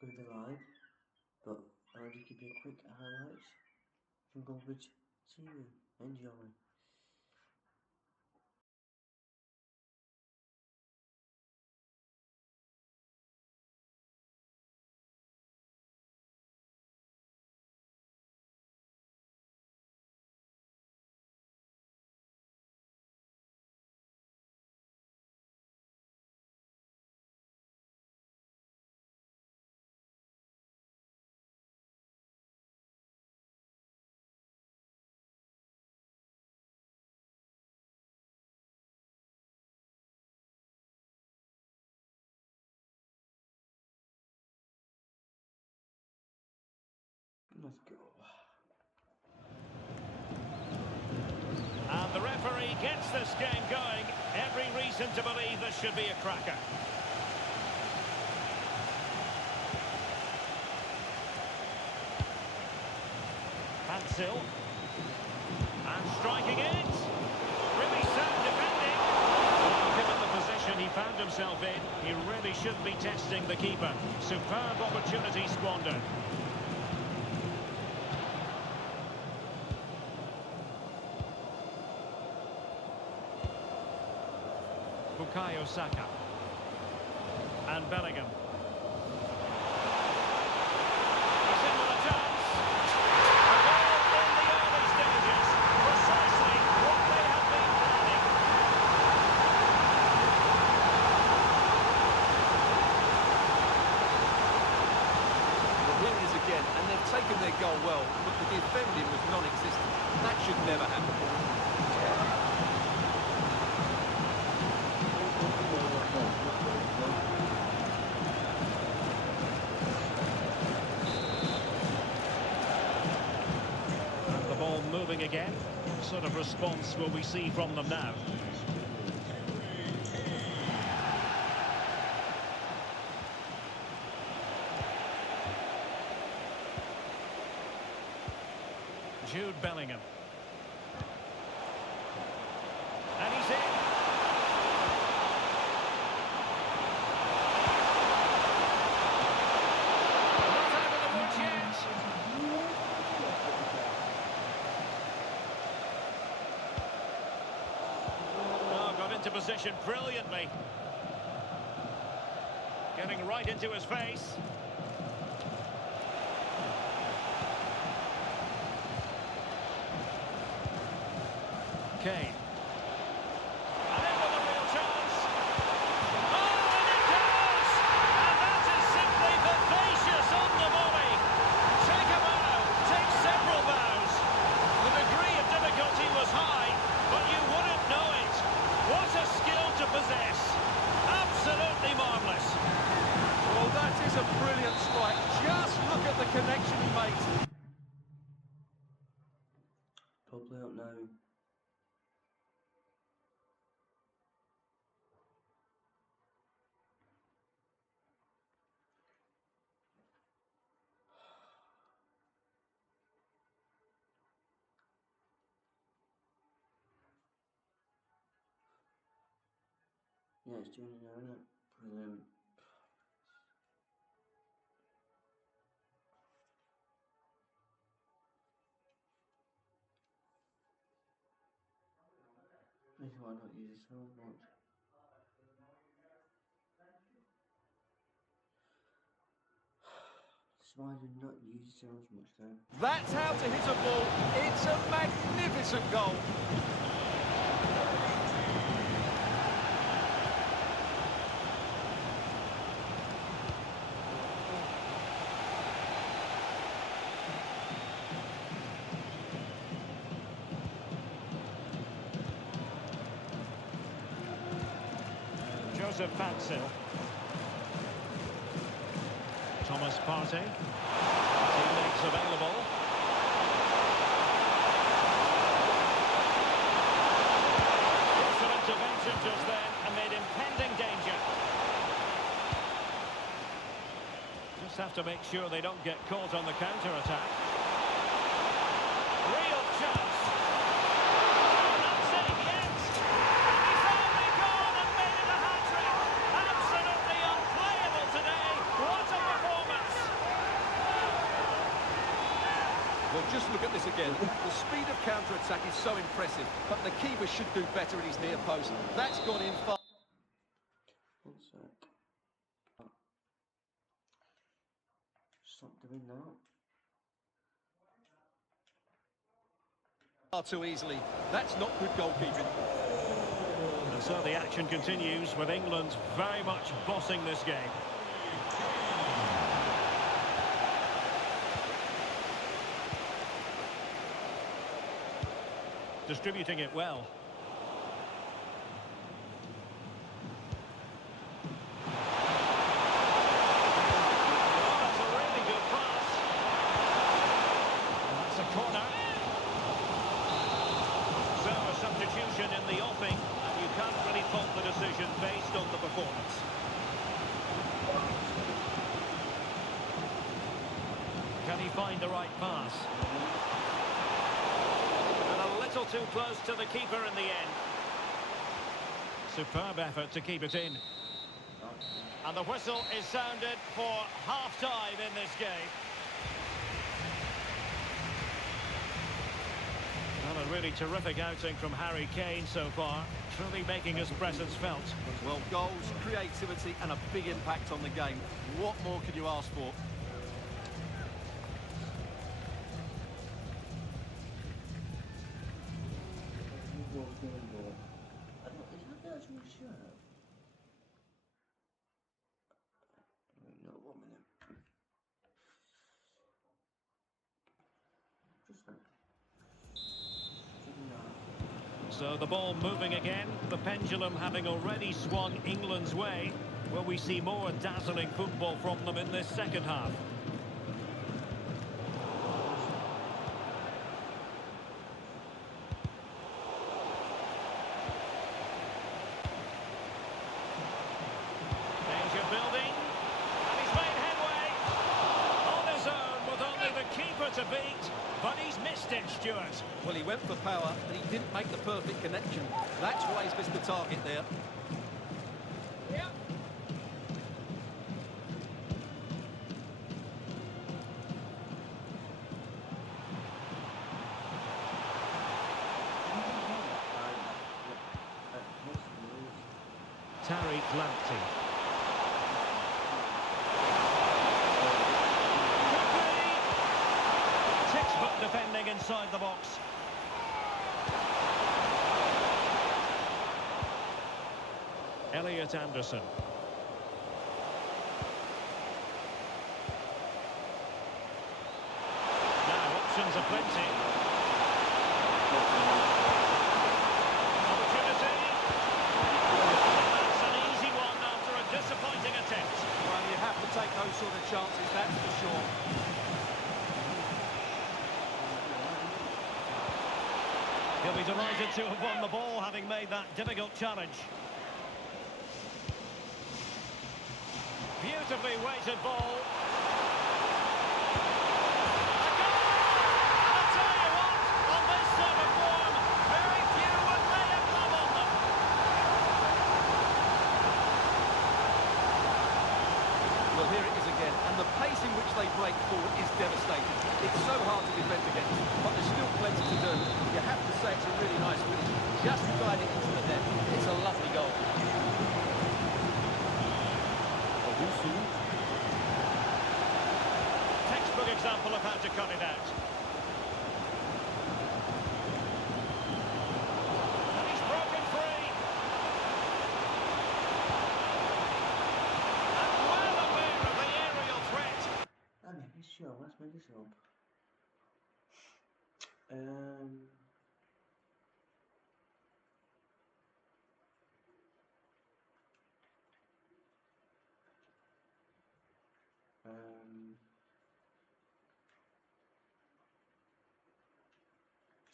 with the live, but I'll just give you a quick highlights from Garbage TV. Enjoy. Let's go. And the referee gets this game going. Every reason to believe this should be a cracker. Hansel. And striking it. Really sound defending. Well, given the position he found himself in, he really should be testing the keeper. Superb opportunity squandered. Bukayo Saka. And Bellingham. He's in with a chance. A goal in the early stages. Precisely what they have been planning. Well, here it is again, and they've taken their goal well, but the defending was non-existent. That should never happen. Ball moving again. What sort of response will we see from them now? Jude Bellingham. And he's in. Not over the woods yet. Into position brilliantly. Getting right into his face. Kane. And in with a real chance. Oh, and it goes! And that is simply vivacious on the volley. Take a bow, take several bows. The degree of difficulty was high, but you wouldn't know it. What a skill to possess. Absolutely marvellous. Well, that is a brilliant strike. Just look at the connection he makes. Probably out now. Yeah, it's doing it now, isn't it? Brilliant. Maybe why not use it so much? That's why I do not use it so much then. That's how to hit a ball. It's a magnificent goal. Joseph Paxil. Thomas Partey. Teammates available. Crucial intervention just then amid impending danger. Just have to make sure they don't get caught on the counter-attack. Real chance. Not safe yet. And he's only gone and made it a hat-trick. Absolutely unplayable today. What a performance. Well, just look at this again. The speed of counter-attack is so impressive, but the keeper should do better at his near post. That's gone in far. One sec. Stop doing that. Far too easily. That's not good goalkeeping. And so the action continues with England very much bossing this game. Distributing it well. Oh, that's a really good pass. And that's a corner. So a substitution in the offing, and you can't really fault the decision based on the performance. Can he find the right pass? A little too close to the keeper in the end. Superb effort to keep it in. And the whistle is sounded for half-time in this game. Well, a really terrific outing from Harry Kane so far, truly making his presence felt. Well, goals, creativity and a big impact on the game. What more could you ask for? Is that the actual shirt? Wait, no, 1 minute. Just that. So the ball moving again, the pendulum having already swung England's way. Will we see more dazzling football from them in this second half? Building, and he's made headway on his own with only the keeper to beat, but he's missed it, Stuart. Well, he went for power, but he didn't make the perfect connection. That's why he's missed the target there. Yeah. Tariq Lamptey. Defending inside the box. Elliot Anderson. Now options are plenty. Opportunity. That's an easy one after a disappointing attempt. Well, you have to take those sort of chances, that's for sure. He'll be delighted to have won the ball, having made that difficult challenge. Beautifully weighted ball. A goal! And I'll tell you what, on this sort of form, very few would lay a glove on them. Well, here it is again, and the pace in which they break forward is devastating. It's so hard to defend against, but there's still plenty to do. You have to say it's a really nice finish. Just guiding into the net. It's a lovely goal. Textbook example of how to cut it out. And he's broken free. And well aware of the aerial threat. I'm making sure, let's make this up.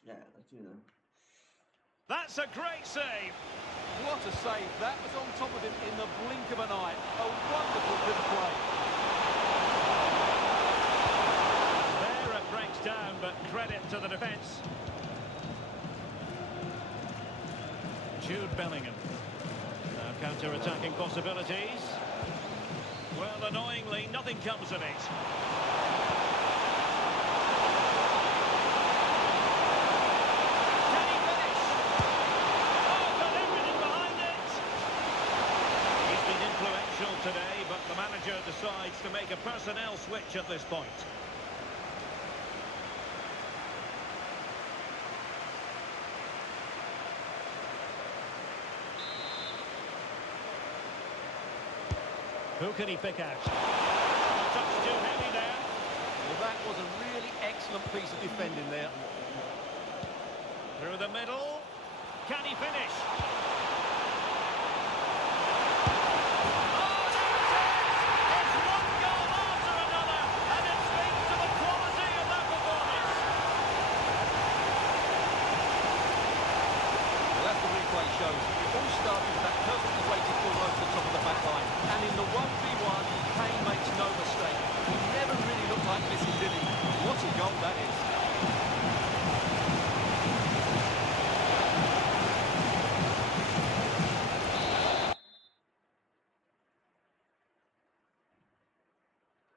Yeah, let's do that. That's a great save. What a save. That was on top of him in the blink of an eye. A wonderful bit of play. There it breaks down, but credit to the defence. Jude Bellingham. Now counter-attacking possibilities. Well, annoyingly, nothing comes of it. switch at this point. Who can he pick out? Touch too heavy there. Well, that was a really excellent piece of defending there. Through the middle. Can he finish? Oh, there it is! It's one goal after another, and it speaks to the quality of that performance. Well, as the replay shows, it all started with that perfectly weighted ball over the top of the back line. And in the 1v1, Kane makes no mistake. He never really looked like missing, did he? What a goal that is.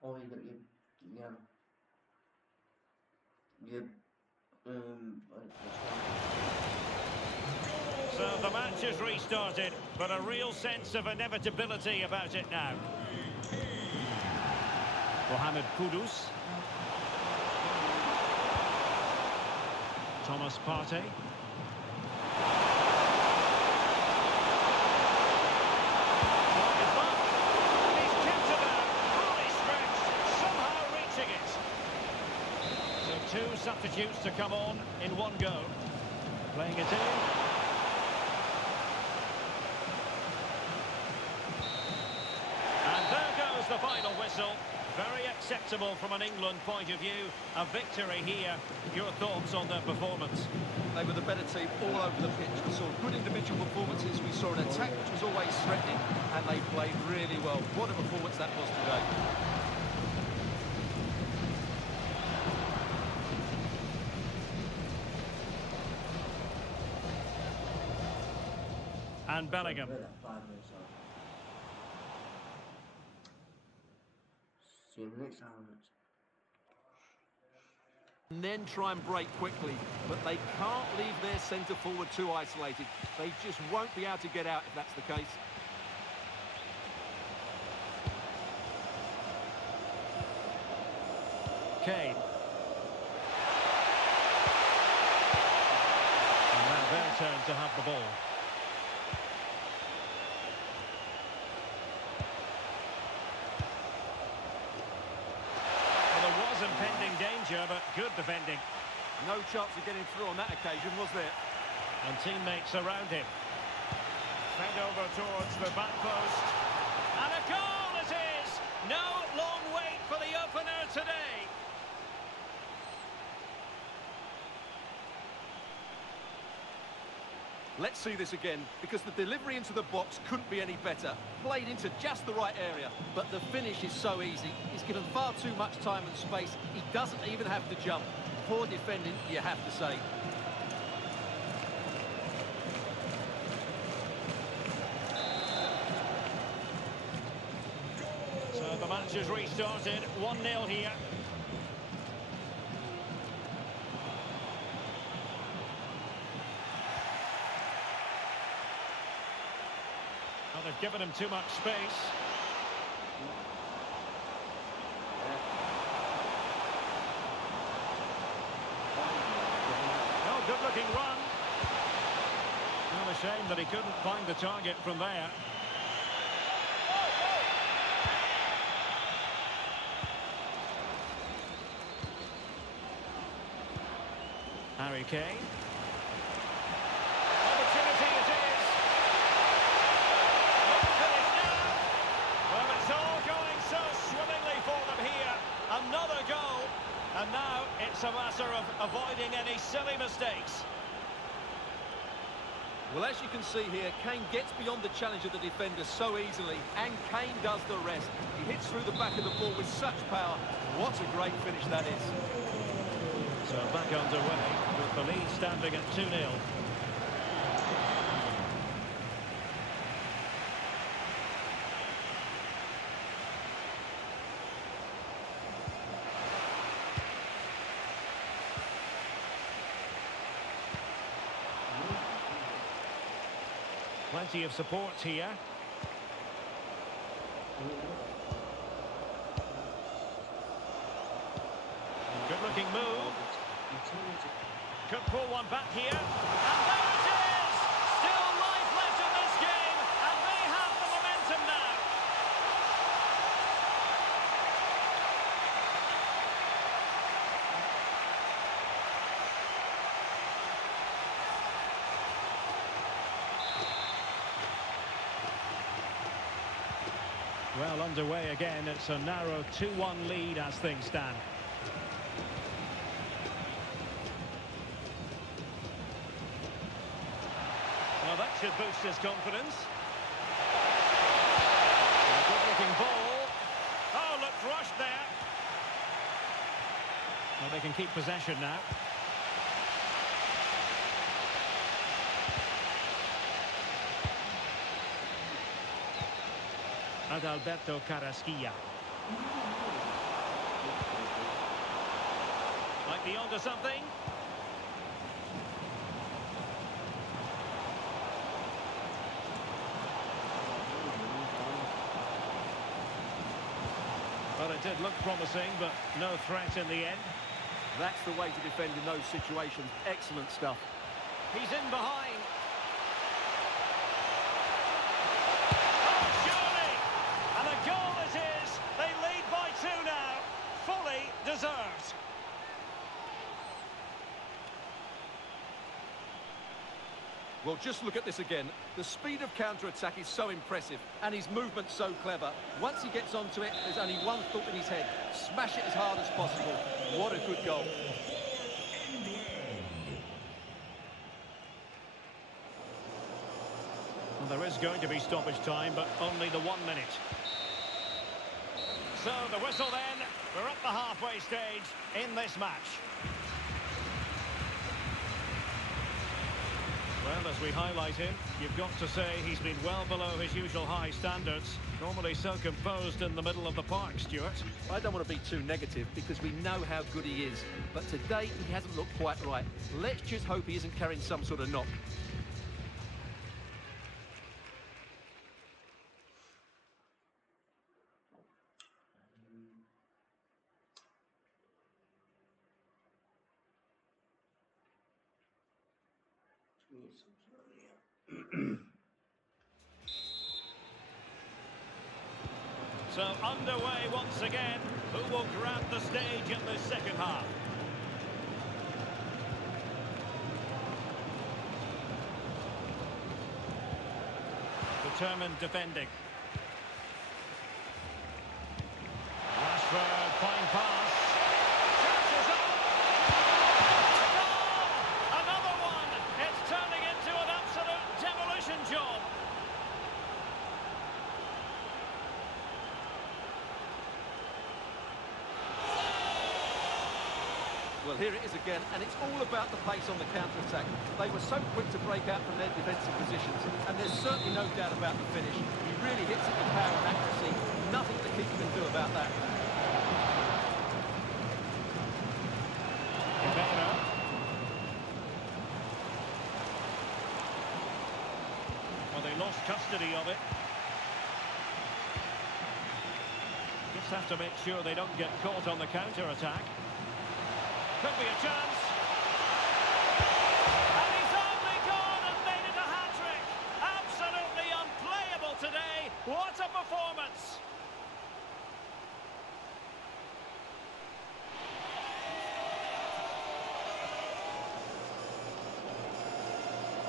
Oh, yeah. So the match has restarted, but a real sense of inevitability about it now. Mohamed Kudus. Thomas Partey. He's kept it out, fully stretched, somehow reaching it. So two substitutes to come on in one go. Playing it in. And there goes the final whistle. Very acceptable from an England point of view. A victory here. Your thoughts on their performance? They were the better team all over the pitch. We saw good individual performances. We saw an attack which was always threatening, and they played really well. What a performance that was today. And Bellingham. See you next time. And then try and break quickly, but they can't leave their centre forward too isolated. They just won't be able to get out if that's the case. Kane. And now their turn to have the ball. Well, there was impending danger, but good defending. No chance of getting through on that occasion, was there? And teammates around him. Fed over towards the back post. And a goal it is! No long wait for the opener today. Let's see this again, because the delivery into the box couldn't be any better. Played into just the right area, but the finish is so easy. He's given far too much time and space. He doesn't even have to jump. Poor defending, you have to say. So the match has restarted, 1-0 here. Well, they've given him too much space. Oh, good-looking run. Well, a shame that he couldn't find the target from there. Harry Kane. Opportunity it is. Finish now. Well, it's all going so swimmingly for them here. Another goal. And now it's a matter of avoiding any silly mistakes. Well, as you can see here, Kane gets beyond the challenge of the defender so easily, and Kane does the rest. He hits through the back of the ball with such power. What a great finish that is. So back underway with the lead standing at 2-0. Plenty of support here. attacking move. Utility. Could pull one back here. And there it is! Still life left in this game, and they have the momentum now. Well, underway again. It's a narrow 2-1 lead as things stand. Well, that should boost his confidence. A good-looking ball. Oh, looked rushed there. Well, they can keep possession now. Adalberto Carrasquilla. Might be onto something. Well, it did look promising, but no threat in the end. That's the way to defend in those situations. Excellent stuff. He's in behind. Oh, surely! And a goal it is. They lead by 2 now. Fully deserved. Well, just look at this again. The speed of counter-attack is so impressive, and his movement so clever. Once he gets onto it, there's only one thought in his head. Smash it as hard as possible. What a good goal. Well, there is going to be stoppage time, but only the 1 minute. So the whistle then. We're at the halfway stage in this match. Well, as we highlight him, you've got to say he's been well below his usual high standards. Normally so composed in the middle of the park, Stuart. I don't want to be too negative because we know how good he is. But today, he hasn't looked quite right. Let's just hope he isn't carrying some sort of knock. So underway once again. Who will grab the stage in this second half? Determined defending. Rashford, fine pass. Catches up. Goal! Another one. It's turning into an absolute demolition job. Well, here it is again, and it's all about the pace on the counter-attack. They were so quick to break out from their defensive positions, and there's certainly no doubt about the finish. He really hits it with power and accuracy. Nothing the keeper can do about that. Guerrero. Well, they lost custody of it. Just have to make sure they don't get caught on the counter-attack. Could be a chance. And he's only gone and made it a hat-trick. Absolutely unplayable today. What a performance.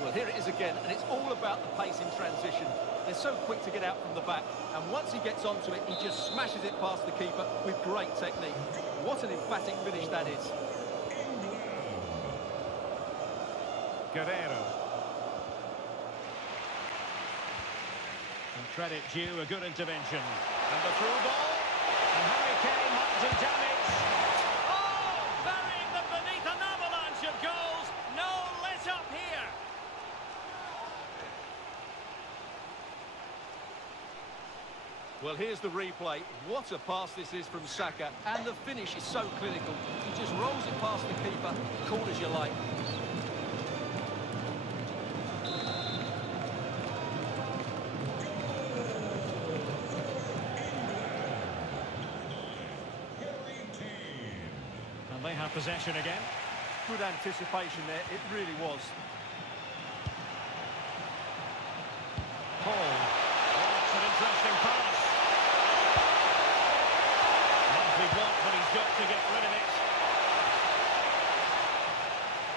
Well, here it is again, and it's all about the pace in transition. They're so quick to get out from the back, and once he gets onto it, he just smashes it past the keeper with great technique. What an emphatic finish that is. Guerrero. And credit due, a good intervention. And the through ball. And Harry Kane might do damage. Oh! Burying them beneath an avalanche of goals. No let up here. Well, here's the replay. What a pass this is from Saka. And the finish is so clinical. He just rolls it past the keeper. Call as you like. And they have possession again. Good anticipation there, it really was. Paul. Oh, it's an interesting pass. Lovely block, but he's got to get rid of it.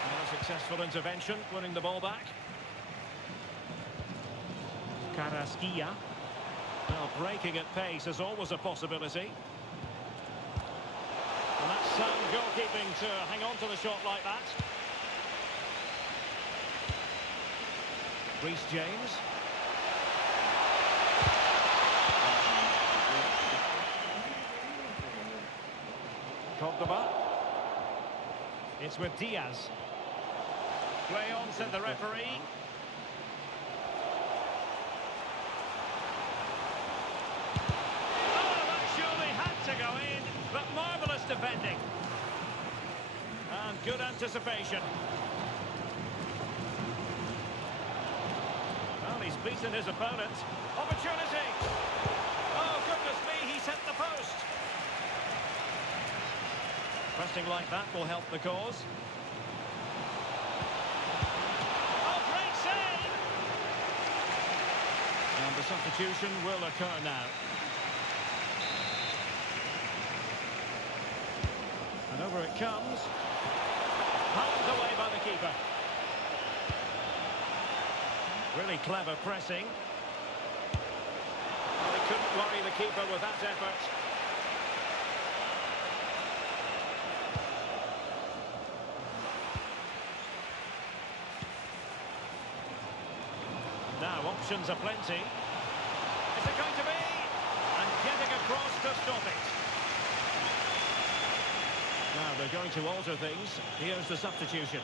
And a successful intervention, winning the ball back. Carrasquilla. Well, breaking at pace is always a possibility. And that's sound goalkeeping to hang on to the shot like that. Reece James. Cordoba. It's with Diaz. Play on, said the referee. To go in, but marvellous defending. And good anticipation. Well, he's beaten his opponent. Opportunity! Oh, goodness me, he's hit the post. Pressing like that will help the cause. Oh, great save! And the substitution will occur now. And over it comes. Held away by the keeper. Really clever pressing. Well, he couldn't worry the keeper with that effort. Now options are plenty. Is it going to be? And getting across to stop it. Now they're going to alter things. Here's the substitution.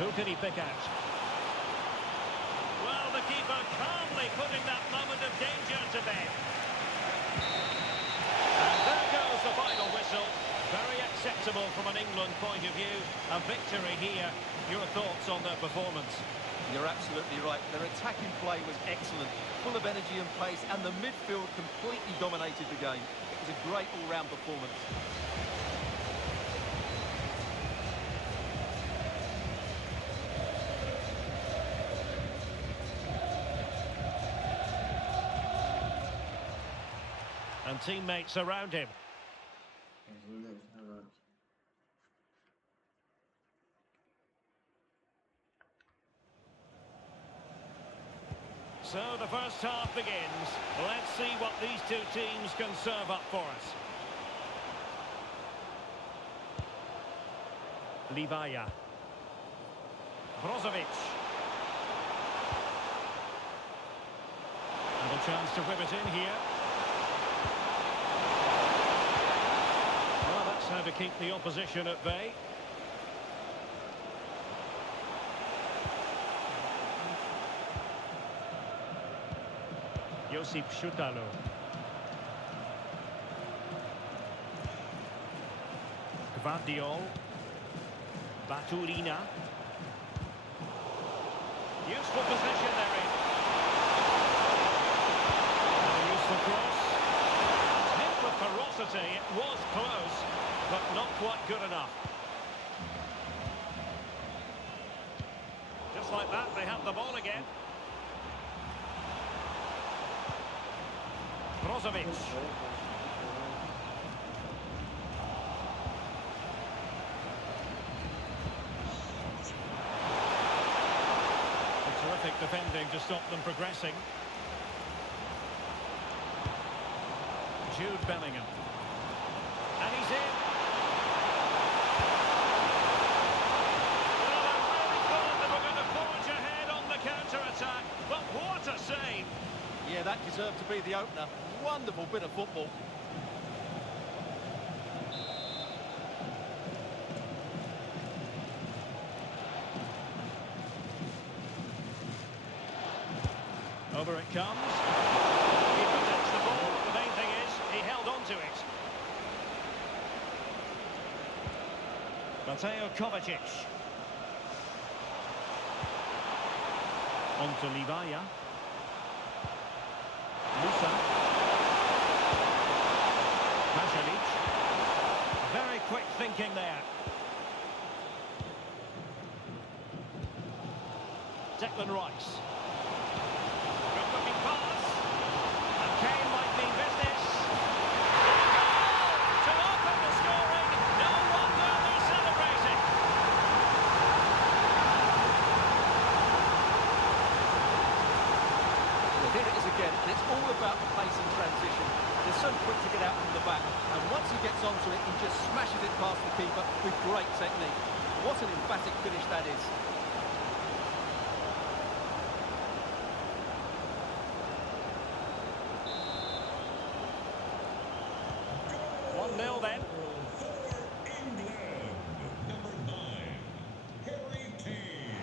Who can he pick out? Well, the keeper calmly putting that moment of danger to bed. And there goes the final whistle. Very acceptable from an England point of view. A victory here. Your thoughts on their performance? You're absolutely right. Their attacking play was excellent, full of energy and pace, and the midfield completely dominated the game. It was a great all-round performance. And teammates around him. So the first half begins. Let's see what these two teams can serve up for us. Livaya. Brozovic. And a chance to whip it in here. Well, that's how to keep the opposition at bay. Josip Šutalo. Gvardiol. Baturina. Useful position they're in. And a useful cross. Hit with ferocity. It was close, but not quite good enough. Just like that, they have the ball again. Brozovic. Terrific defending to stop them progressing. Jude Bellingham. And he's in. Well, I really thought they were going to forge ahead on the counter-attack, but what a save! Yeah, that deserved to be the opener. Wonderful bit of football. Over it comes. He protects the ball. The main thing is he held on to it. Mateo Kovacic. On to Livaya. Musa. Pasalic. Very quick thinking there. Declan Rice. Good looking pass. And Kane might mean business. And a goal to open the scoring. No wonder they're celebrating. Well, here it is again, and it's all about the pace and transition. They're so quick to get out from the back, and once he gets onto it, he just smashes it past the keeper with great technique. What an emphatic finish that is. 1-0 then. For England, number 9, Harry Kane.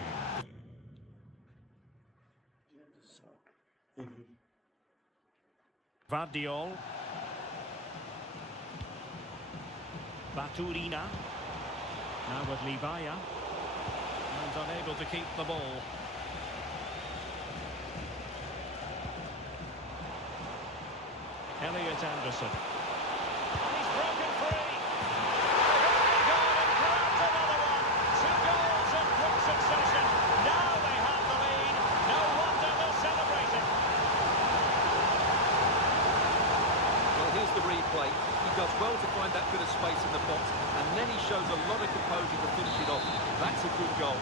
Vardiol. Baturina. Now with Livaya. And unable to keep the ball. Elliot Anderson. And he's broken free. Very good, and grabs another one. 2 goals in quick succession. Now they have the lead. No wonder they're celebrating. Well, here's the replay. He does well to find that bit of space in the box, and then he shows a lot of composure to finish it off. That's a good goal.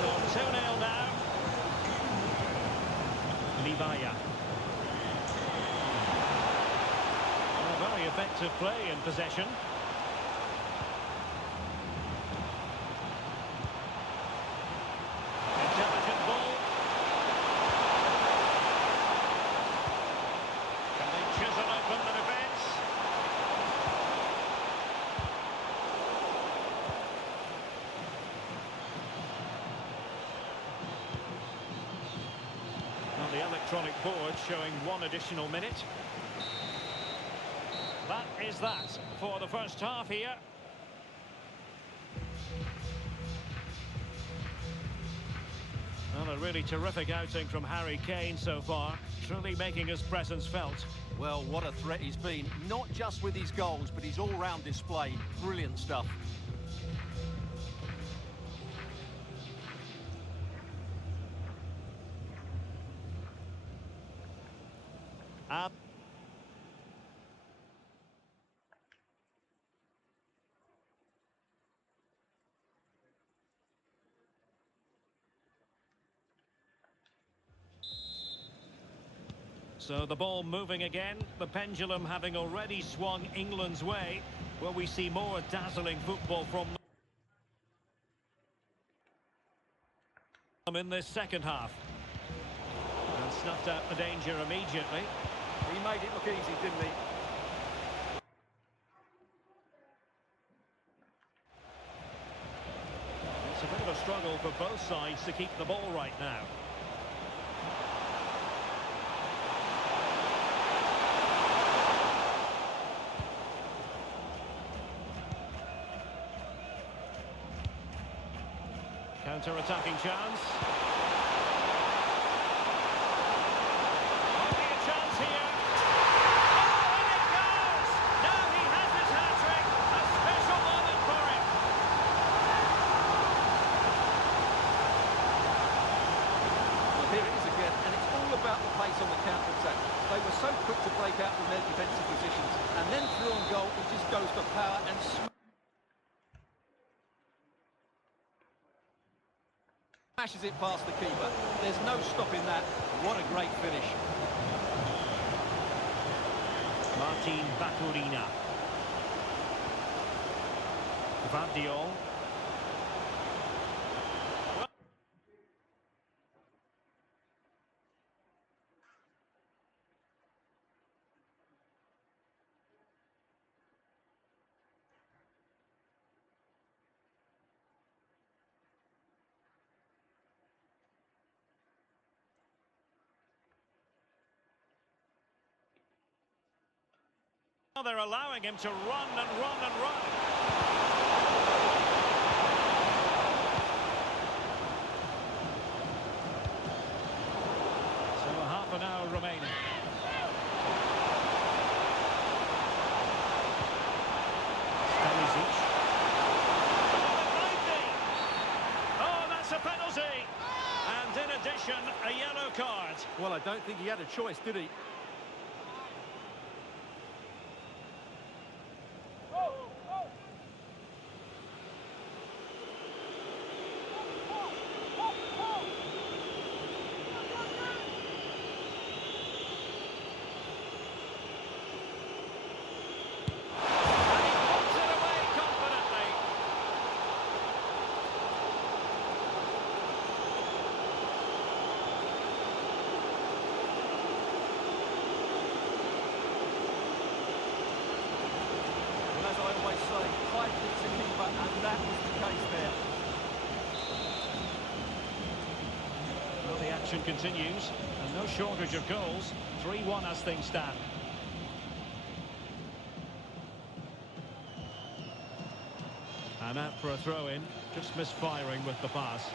So 2-0 now. Livaya. Very effective play in possession. Intelligent ball. Can they chisel open the defence? Well, the electronic board showing 1 additional minute. That is that for the first half here. Well, a really terrific outing from Harry Kane so far, truly making his presence felt. Well, what a threat he's been, not just with his goals, but his all-round display. Brilliant stuff. So the ball moving again, the pendulum having already swung England's way. Will we see more dazzling football from them in this second half? And snuffed out the danger immediately. He made it look easy, didn't he? It's a bit of a struggle for both sides to keep the ball right now. Counter-attacking chance. Might be a chance here. Oh, and it goes! Now he has his hat-trick. A special moment for him. Well, here it is again, and it's all about the pace on the counter-attack. They were so quick to break out from their defensive positions, and then through on goal, it just goes for power and smashes it past the keeper. There's no stopping that. What a great finish. Martin Baturina. Vardiol. Well, they're allowing him to run and run and run. an hour remaining. Stanisic. Oh, it might be! Oh, that's a penalty! And in addition, a yellow card. Well, I don't think he had a choice, did he? And he puts it away confidently. Well, as I always say, height beats a keeper, and that was the case there. Well, the action continues, and no shortage of goals. 3-1 as things stand. And out for a throw-in, just misfiring with the pass.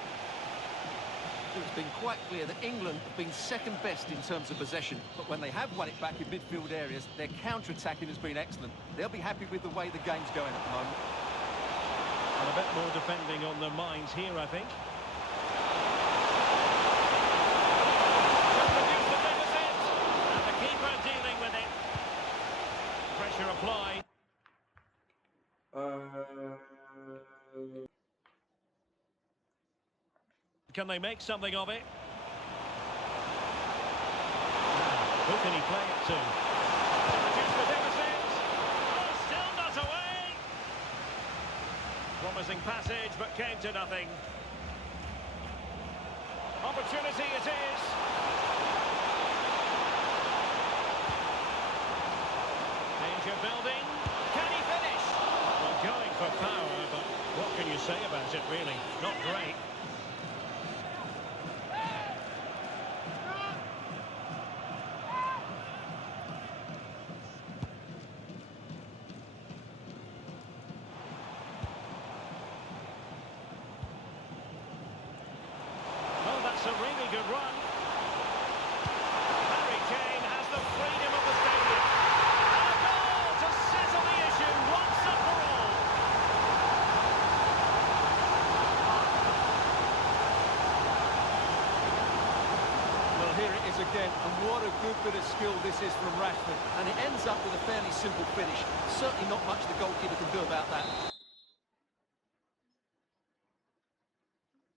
It's been quite clear that England have been second best in terms of possession, but when they have won it back in midfield areas, their counter-attacking has been excellent. They'll be happy with the way the game's going at the moment. And a bit more defending on their minds here, I think. Just reduce the deficit, and the keeper dealing with it. Pressure applied. Can they make something of it? Who can he play it to? Reduce the deficit. Oh, still not away. Promising passage, but came to nothing. Opportunity it is. Danger building. Can he finish? Well, going for power, but what can you say about it, really? Not great. Oh, that's a really good run. Harry Kane has the freedom of the stadium. And a goal to settle the issue once and for all. Well, here it is again, and what a good bit of skill this is from Rashford. And it ends up with a fairly simple finish. Certainly not much the goalkeeper can do about that.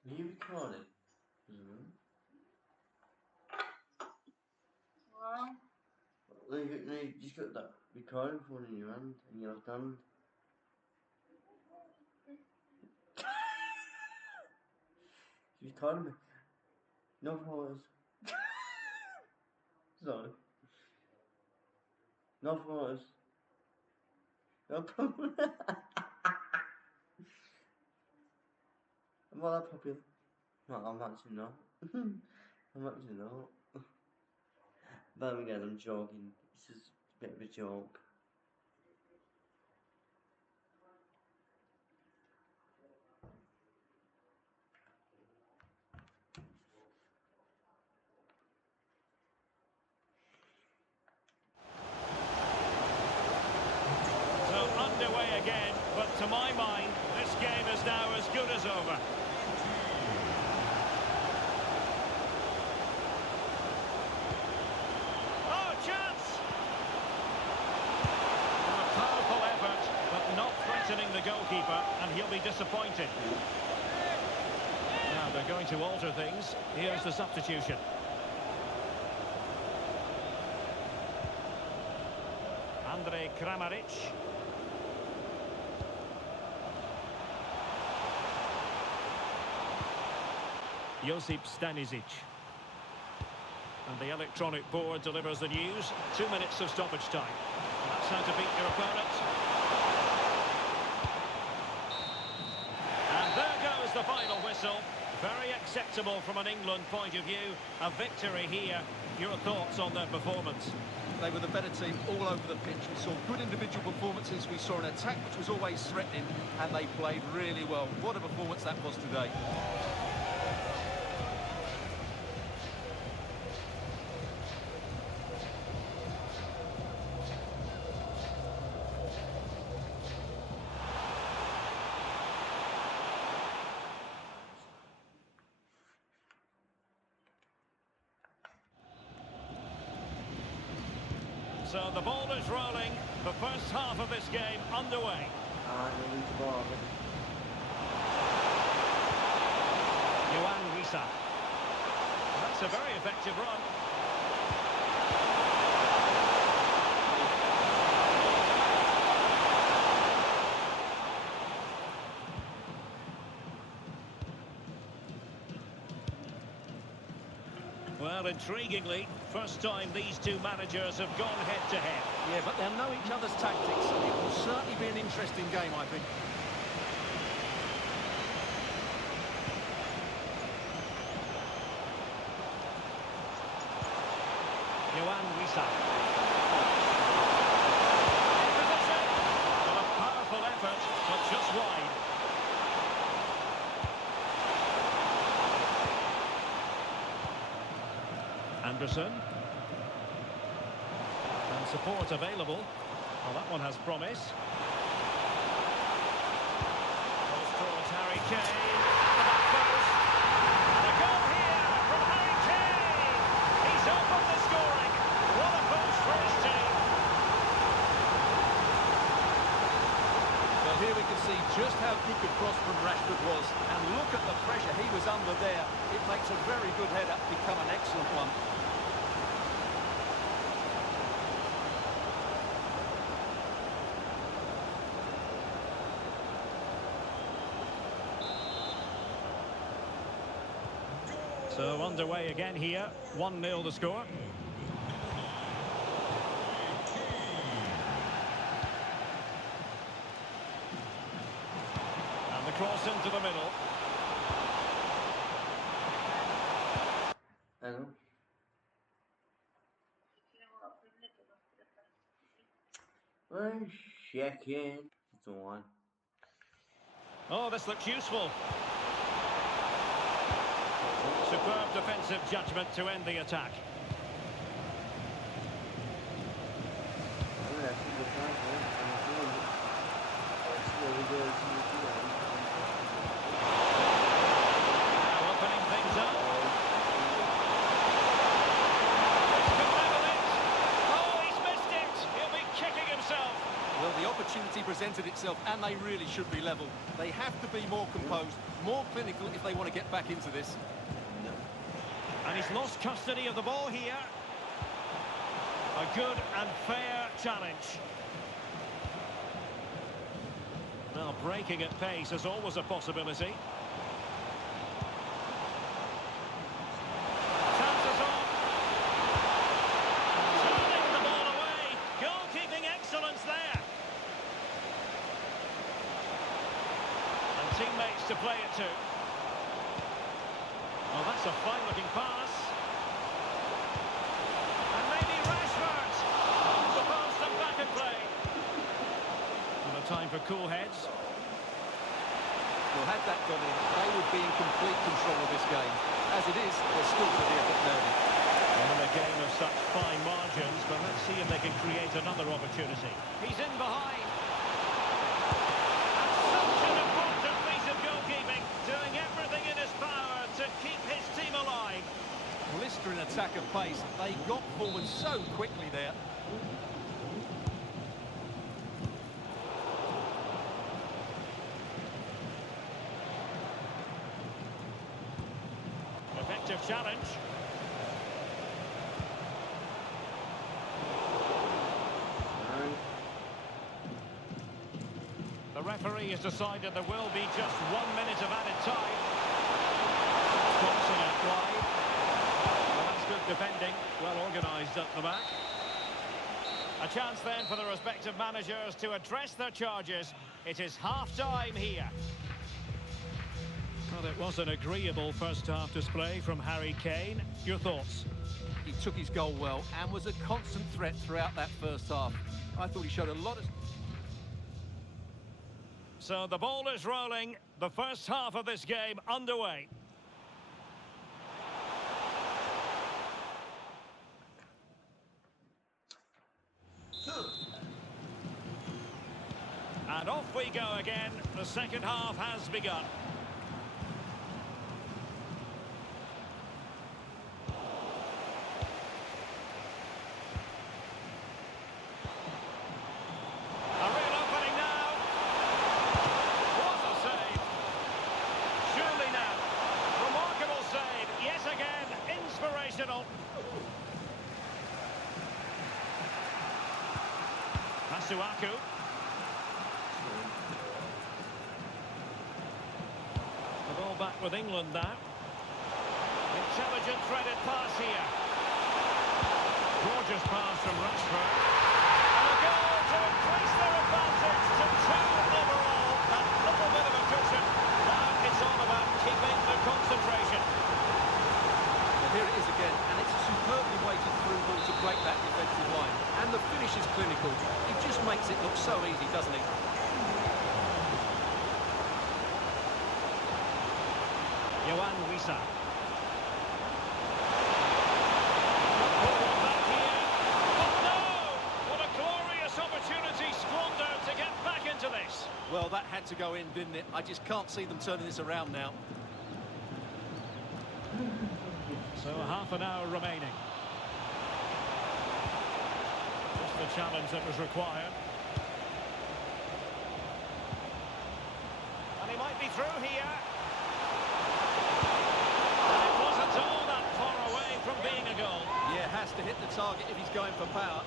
Are you recording? Well, No, you just got that recording phone in your hand, in your left hand. You recording me? No photos. Sorry. No photos. No problem. I'm not that popular. No, I'm actually not. I'm actually not. But again, I'm joking. This is a bit of a joke. So underway again, but to my mind, this game is now as good as over. Oh, chance! A powerful effort, but not threatening the goalkeeper, and he'll be disappointed. Now they're going to alter things. Here's the substitution. Andrej Kramaric. Josip Stanisic. And the electronic board delivers the news. 2 minutes of stoppage time. That's how to beat your opponent. And there goes the final whistle. Very acceptable from an England point of view. A victory here. Your thoughts on their performance? They were the better team all over the pitch. We saw good individual performances. We saw an attack which was always threatening, and they played really well. What a performance that was today. So the ball is rolling. The first half of this game underway. They lose the ball. Johan Wissa. That's a very effective run. Well, intriguingly, first time these two managers have gone head-to-head. Yeah, but they'll know each other's tactics. It will certainly be an interesting game, I think. Johan Wissa. Position. Well, a powerful effort, but just wide. Anderson. And support available. Well, that one has promise. Goes towards Harry Kane. The back post. And a goal here from Harry Kane. He's opened the scoring. What a boost for his team. Well, here we can see just how good the cross from Rashford was. And look at the pressure he was under there. It makes a very good header become an excellent one. So underway again here. 1-0 the score. And the cross into the middle. Hello. Well, checking. It's a 1. Oh, this looks useful. Superb defensive judgment to end the attack. Now opening things up. Oh, he's missed it. He'll be kicking himself. Well, the opportunity presented itself, and they really should be level. They have to be more composed, more clinical if they want to get back into this. And he's lost custody of the ball here. A good and fair challenge. Well, breaking at pace is always a possibility. Chances on. Turning the ball away. Goalkeeping excellence there. And teammates to play it to. Oh, that's a fine-looking pass. And maybe Rashford. The pass and back in play. And a time for cool heads. Well, had that gone in, they would be in complete control of this game. As it is, they're still going to be a bit nervy. And a game of such fine margins, but let's see if they can create another opportunity. He's in behind. And such an important piece of goalkeeping, doing everything in his power to keep his team alive. Blistering attack of pace. They got forward so quickly there. Effective challenge. The referee has decided there will be just 1 minute of added time. Crossing it wide. Well, that's good defending. Well organised up the back. A chance then for the respective managers to address their charges. It is half-time here. Well, it was an agreeable first-half display from Harry Kane. Your thoughts? He took his goal well and was a constant threat throughout that first half. I thought he showed a lot of... So the ball is rolling. The first half of this game underway. And off we go again. The second half has begun. Masuaku. The ball back with England now. Intelligent threaded pass here. Gorgeous pass from Rashford. And a goal to increase their advantage to 2 overall. That little bit of a cushion. Now it's all about keeping the concentration. And here it is again, and it's a superbly weighted through ball to break that defensive line. And the finish is clinical. He just makes it look so easy, doesn't he? Yohan Wissa. Well, that had to go in, didn't it? I just can't see them turning this around now. So half an hour remaining. Just the challenge that was required. And he might be through here. And it wasn't all that far away from being a goal. Yeah, has to hit the target if he's going for power.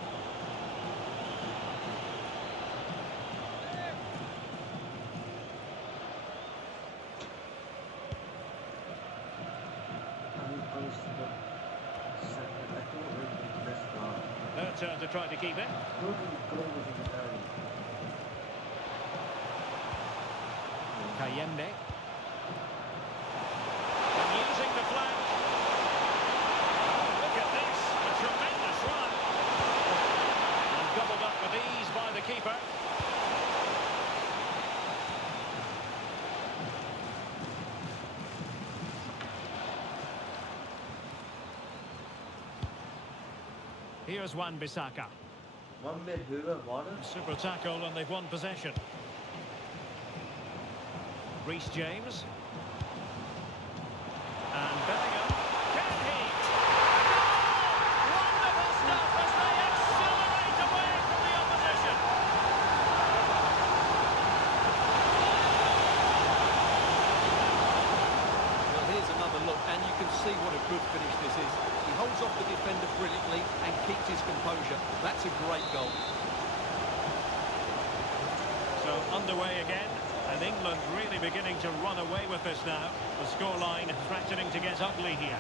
Their turn to try to keep it. Kayembe. And using the flank. Oh, look at this. A tremendous run. And gobbled up with ease by the keeper. Here's Wan-Bissaka. Super tackle and they've won possession. Reece James. And Bellingham. Can he? Wonderful stuff as they accelerate away from the opposition. Well, here's another look, and you can see what a good finish this is. He holds off the defender brilliantly and keeps his composure. That's a great goal. So underway again, and England really beginning to run away with this now. The scoreline threatening to get ugly here.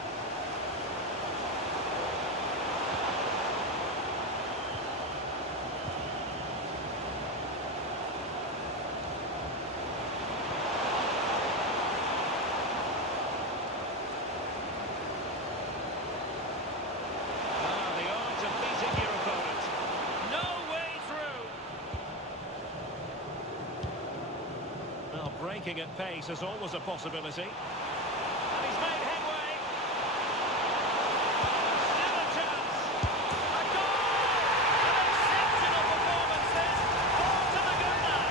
Breaking at pace is always a possibility. And he's made headway. Still a chance. A goal! An exceptional performance this. Ball to the good now.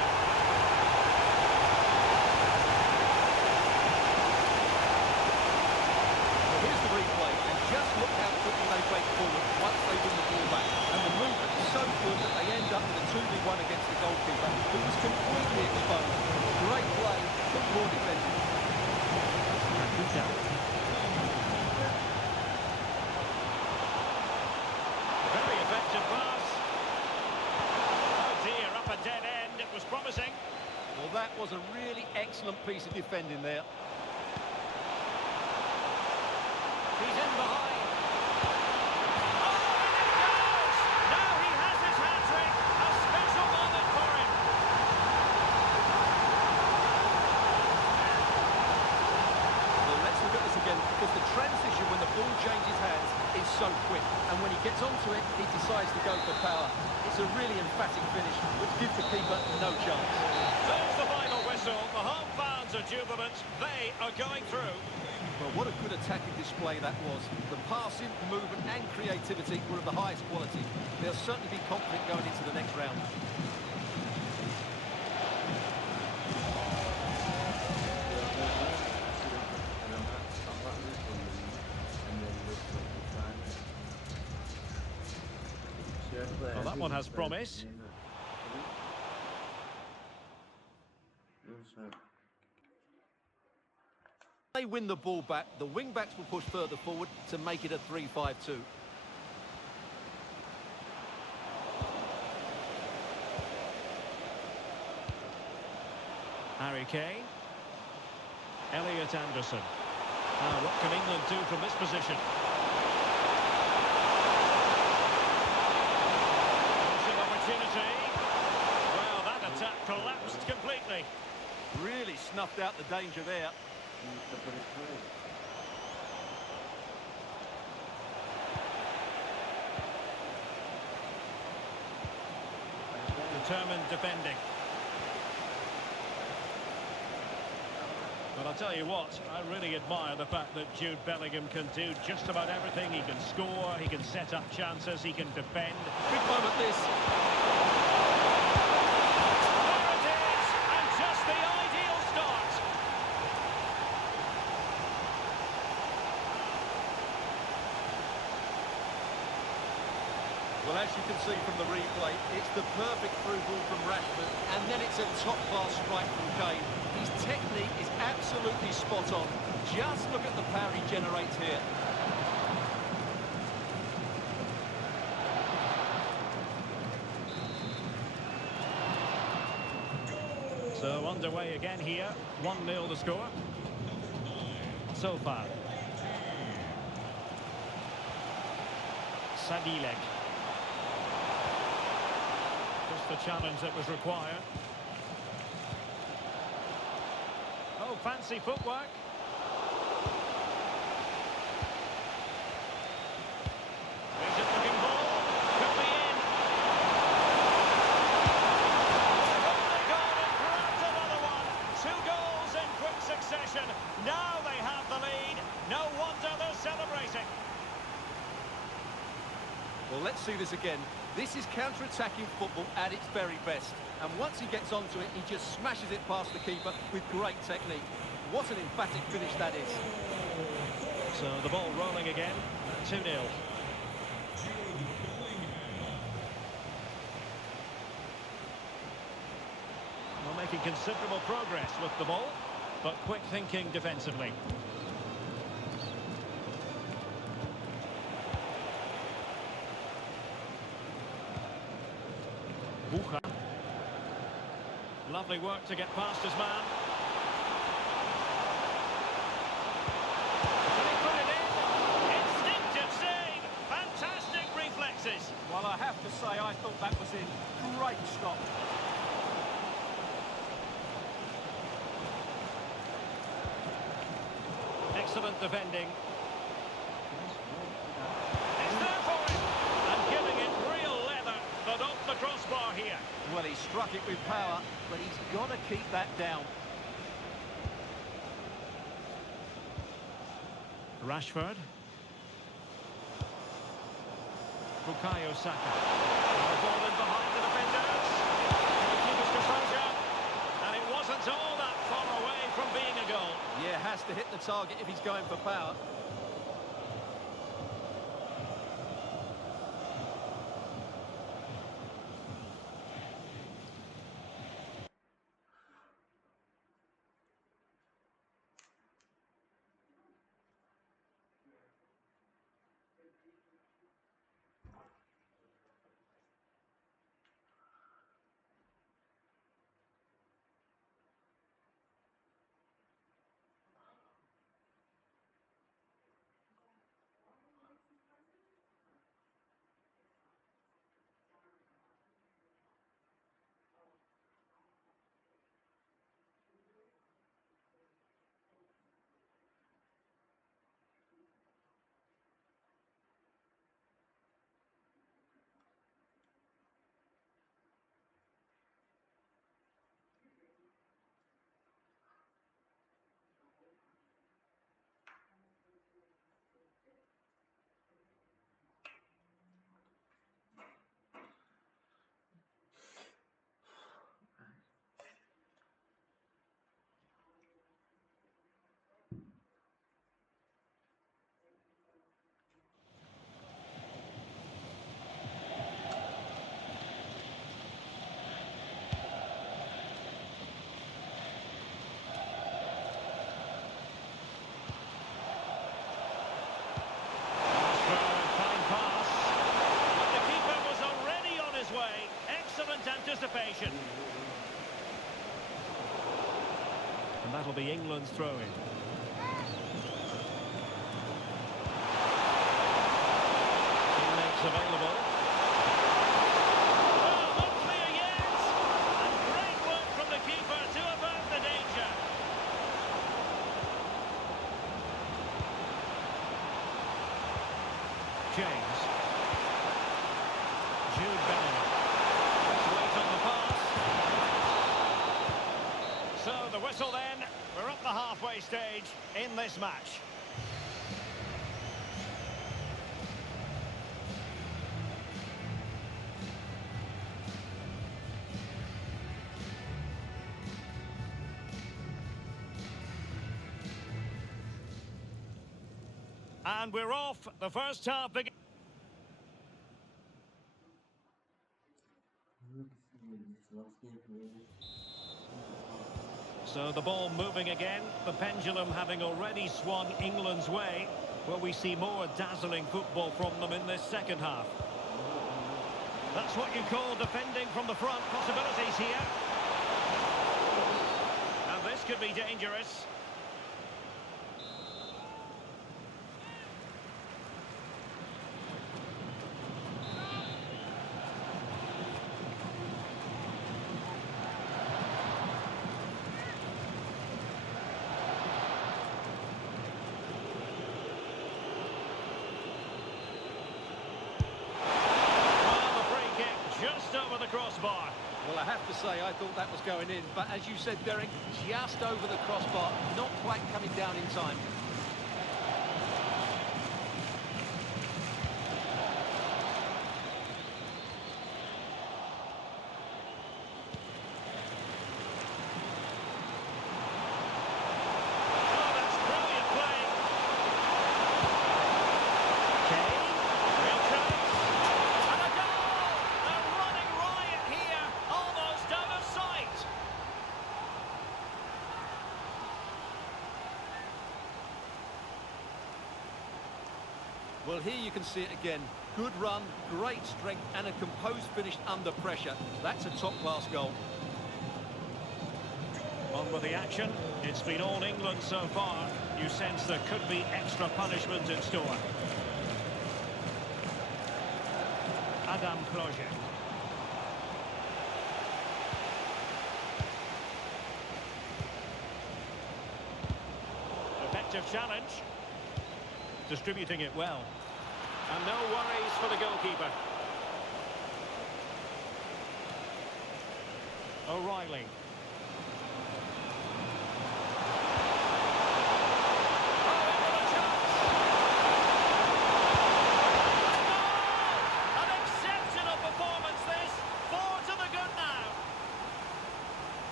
Well, here's the replay, and just look how quickly they break forward once they win the ball back. And the movement is so good that they end up with a 2v1 against the goalkeeper, who was completely exposed. Great play, but poor defending. Very effective pass. Oh dear, up a dead end. It was promising. Well, that was a really excellent piece of defending there. He's in behind. Oh, and it goes! Now he has his hat-trick. A special moment for him. Again, because the transition when the ball changes hands is so quick, and when he gets onto it, he decides to go for power. It's a really emphatic finish, which gives the keeper no chance. There's the final whistle. The home fans are jubilant. They are going through. Well, what a good attacking display that was. The passing, movement and creativity were of the highest quality. They'll certainly be confident going into the next round. Well, that one has promise. They win the ball back. The wing-backs will push further forward to make it a 3-5-2. Harry Kane. Elliot Anderson. What can England do from this position? Crossing opportunity. Well, that attack collapsed completely. Really snuffed out the danger there. To put it through. Determined defending. But I'll tell you what, I really admire the fact that Jude Bellingham can do just about everything. He can score, he can set up chances, he can defend. Big moment this. There it is, and just the ideal start. Well, as you can see from the replay, it's the perfect through ball from Rashford, and then it's a top-class strike from Kane. His technique is absolutely spot on. Just look at the power he generates here. So underway again here, 1-0 the score. So far. Sadilek. Just the challenge that was required. Oh, fancy footwork. Decent-looking ball. Could be in. Only goal and grabbed another one. 2 goals in quick succession. Now they have the lead. No wonder they're celebrating. Well, let's see this again. This is counter-attacking football at its very best. And once he gets onto it, he just smashes it past the keeper with great technique. What an emphatic finish that is. So the ball rolling again, 2-0. Well, making considerable progress with the ball, but quick thinking defensively. Bucha. Lovely work to get past his man. Can he put it in? Instinctive save. Fantastic reflexes. Well, I have to say, I thought that was in. Great stop. Excellent defending. It's there for him. And giving it real leather, but off the crossbar here. Well, he struck it with power, but he's got to keep that down. Rashford. Bukayo Saka. The ball in behind the defenders. Can he keep his composure? And it wasn't all that far away from being a goal. Yeah, has to hit the target if he's going for power. That'll be England's throw-in. Teammates available. Well, not clear yet. And great work from the keeper to avert the danger. James. Jude Bellingham. Let's wait on the pass. So the whistle then. We're at the halfway stage in this match. And we're off. The first half begins. So the ball moving again. The pendulum having already swung England's way. Will we see more dazzling football from them in this second half? That's what you call defending from the front. Possibilities here. And this could be dangerous. Just over the crossbar. Well, I have to say, I thought that was going in, but as you said, Derek, just over the crossbar, not quite coming down in time. Oh, that's brilliant play. Kane, real chance. And a goal! A running riot here, almost out of sight. Well, here you can see it again. Good run, great strength, and a composed finish under pressure. That's a top-class goal. On with the action. It's been all England so far. You sense there could be extra punishment in store. Adam Project. Effective challenge. Distributing it well. And no worries for the goalkeeper. O'Reilly.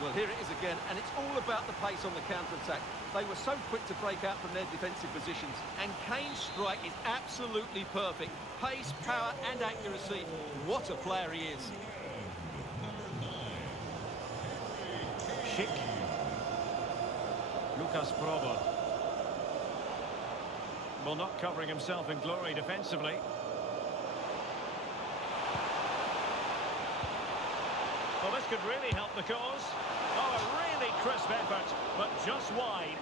Well, here it is again, and it's all about the pace on the counter-attack. They were so quick to break out from their defensive positions, and Kane's strike is absolutely perfect. Pace, power, and accuracy. What a player he is. Schick. Lucas Probo. Well, not covering himself in glory defensively. Well, this could really help the cause. Oh, a really crisp effort, but just wide.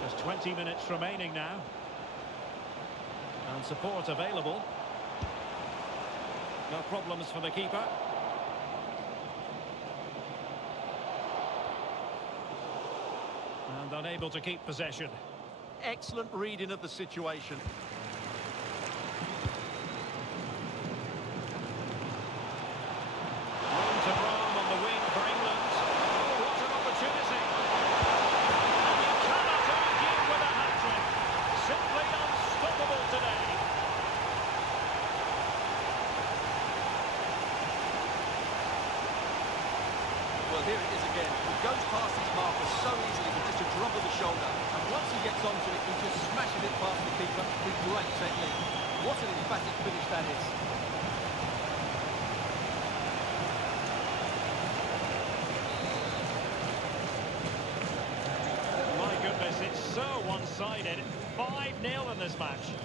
There's 20 minutes remaining now. And support available. No problems for the keeper. And unable to keep possession. Excellent reading of the situation. Here it is again. He goes past his marker so easily with just a drop of the shoulder. And once he gets onto it, he just smashes it past the keeper with great technique. What an emphatic finish that is. My goodness, it's so one-sided. 5-0 in this match.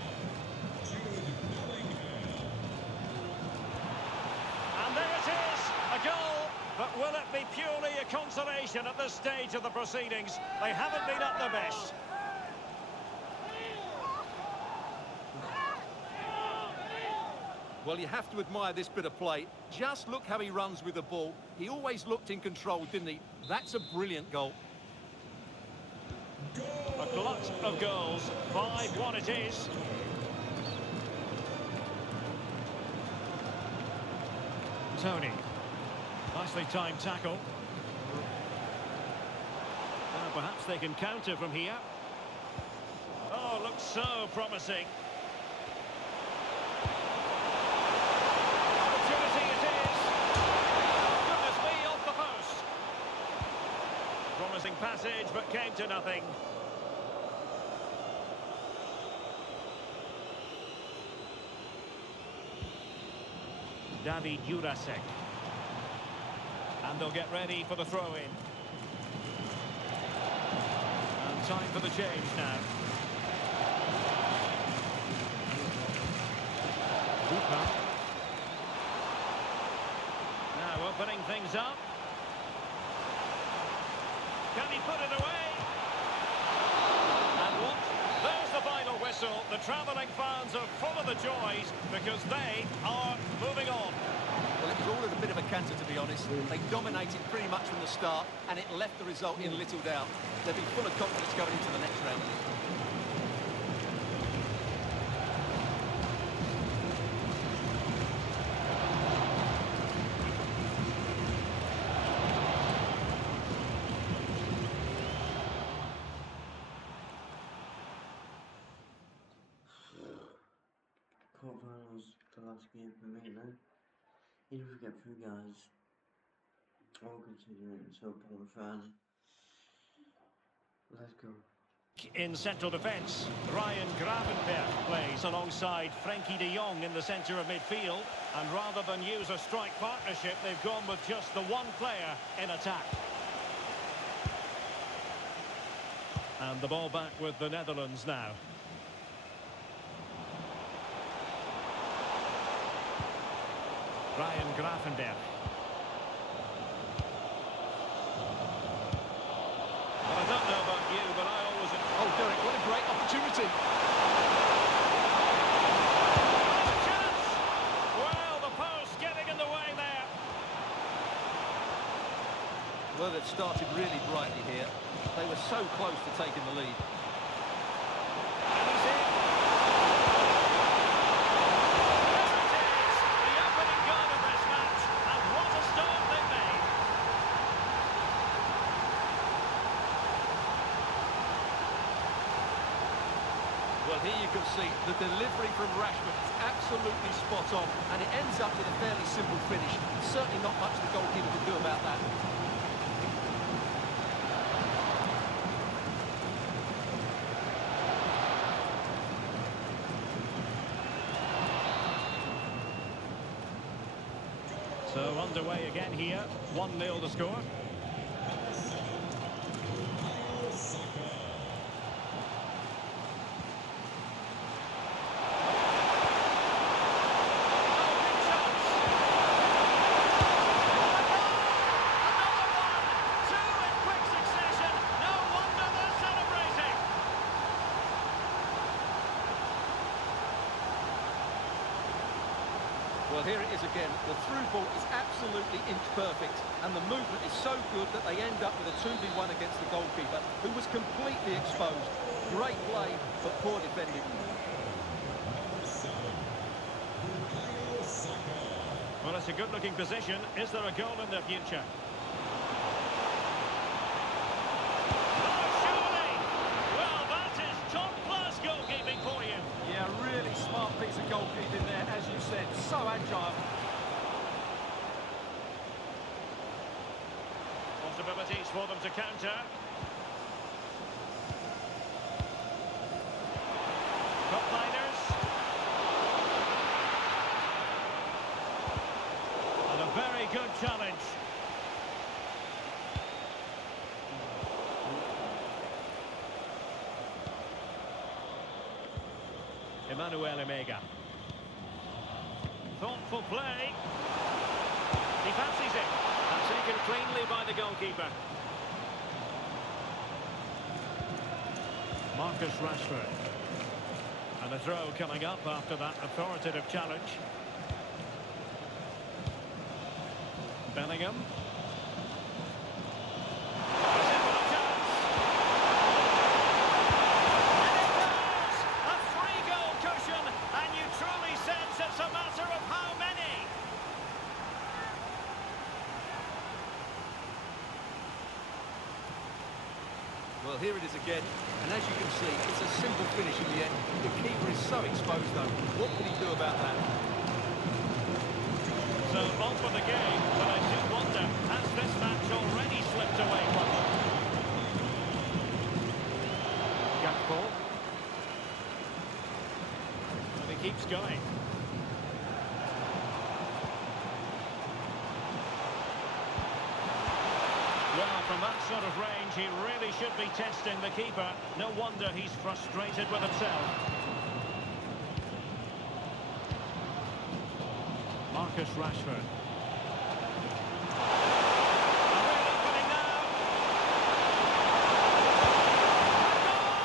consolation at this stage of the proceedings. They haven't been at their best. Well, you have to admire this bit of play. Just look how he runs with the ball. He always looked in control, didn't he? That's a brilliant goal. A glut of goals. 5-1 it is. Tony. Nicely timed tackle. Perhaps they can counter from here. Oh, looks so promising. Opportunity it is. Goodness me, off the post. Promising passage, but came to nothing. David Jurasek. And they'll get ready for the throw-in. And time for the change now. Hooper. Now opening things up. Can he put it away? And what? There's the final whistle. The travelling fans are full of the joys because they are moving on. Well, it was all a bit of a canter, to be honest. They dominated pretty much from the start, and it left the result in little doubt. They'll be full of confidence going into the next round. Quarterfinals the last game for me now. Even if we get through, guys, all considering it's so poor Friday. Let's go. In central defence, Ryan Gravenberch plays alongside Frankie de Jong in the centre of midfield. And rather than use a strike partnership, they've gone with just the one player in attack. And the ball back with the Netherlands now. Ryan Gravenberch. Well, I don't know about you, but I always... Oh, Derek, what a great opportunity. Chance! Well, the post getting in the way there. Well, they've started really brightly here. They were so close to taking the lead. And he's in. There it is, the opening goal of this match, and what a start they've made. Well, here you can see the delivery from Rashford is absolutely spot on, and it ends up with a fairly simple finish. Certainly not much the goalkeeper can do about that. So underway again here, 1-0 the score. Well, here it is again. The through ball is absolutely inch perfect, and the movement is so good that they end up with a 2v1 against the goalkeeper, who was completely exposed. Great play, but poor defending. Well, it's a good-looking position. Is there a goal in the future? Oh, surely! Well, that is top-class goalkeeping for you. Yeah, really smart piece of goalkeeping there, as you said. So agile. Possibilities for them to counter. Top-liners. And a very good challenge. Emmanuel Emega. Thoughtful play. He fancies it. And Taken cleanly by the goalkeeper. Marcus Rashford. And a throw coming up after that authoritative challenge. Bellingham. Well, here it is again, and as you can see, it's a simple finish in the end. The keeper is so exposed, though. What can he do about that? So, on with the game, but I do wonder, has this match already slipped away from them? Gakpo. And he keeps going. Well, from that sort of range, he really should be testing the keeper. No wonder he's frustrated with himself. Marcus Rashford. A real opening now. A goal!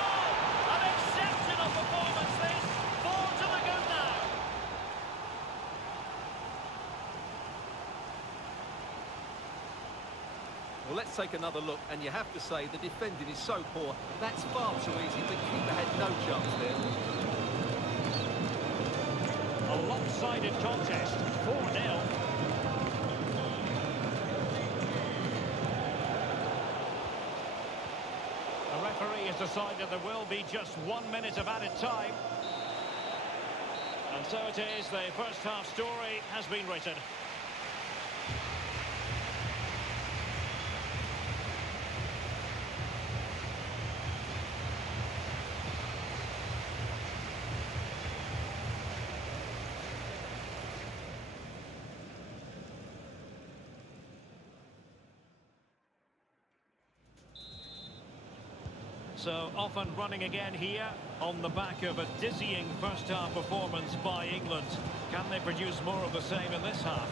An exceptional performance this. 4 to the good now. Well, let's take another look, and you have to say the defending is so poor. That's far too easy. The keeper had no chance there. A lopsided contest, 4-0. The referee has decided there will be just 1 minute of added time. And so it is, the first half story has been written. So off and running again here on the back of a dizzying first half performance by England. Can they produce more of the same in this half?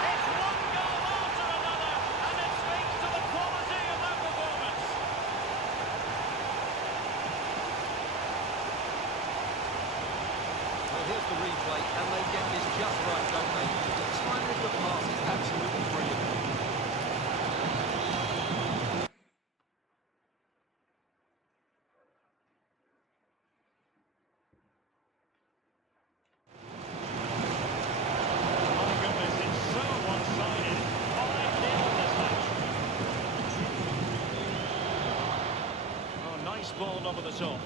It's one goal after another, and it speaks to the quality of that performance. Well, here's the replay, and they get this just right, don't they? The timing of the pass is absolutely brilliant. My goodness, it's so one-sided. 5-0 this match. Oh, nice ball over the top.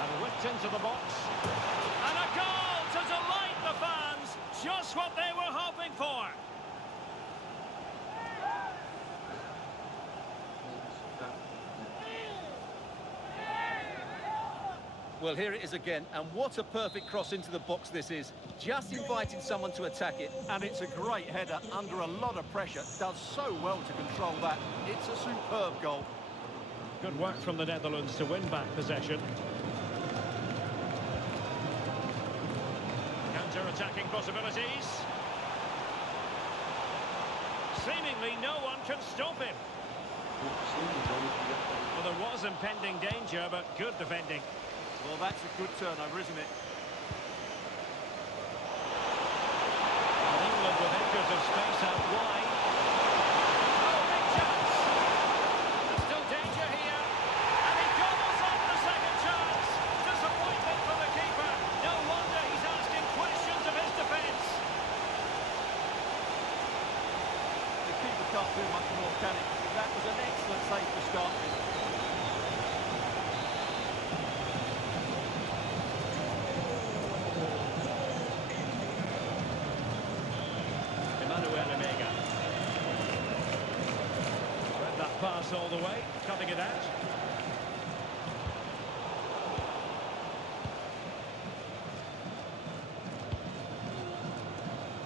And whipped into the box. And a goal to delight the fans. Just what they were hoping for. Well, here it is again, and what a perfect cross into the box this is. Just inviting someone to attack it, and it's a great header under a lot of pressure. Does so well to control that. It's a superb goal. Good work from the Netherlands to win back possession. Counter-attacking possibilities. Seemingly no one can stop him. Well, there was impending danger, but good defending. Well, that's a good turnover, isn't it? And England with acres of space out wide. Oh, big chance! There's still danger here. And he gobbles up the second chance. Disappointment for the keeper. No wonder he's asking questions of his defence. The keeper can't do much more, can he? That was an excellent save to start with. Read that pass all the way, cutting it out.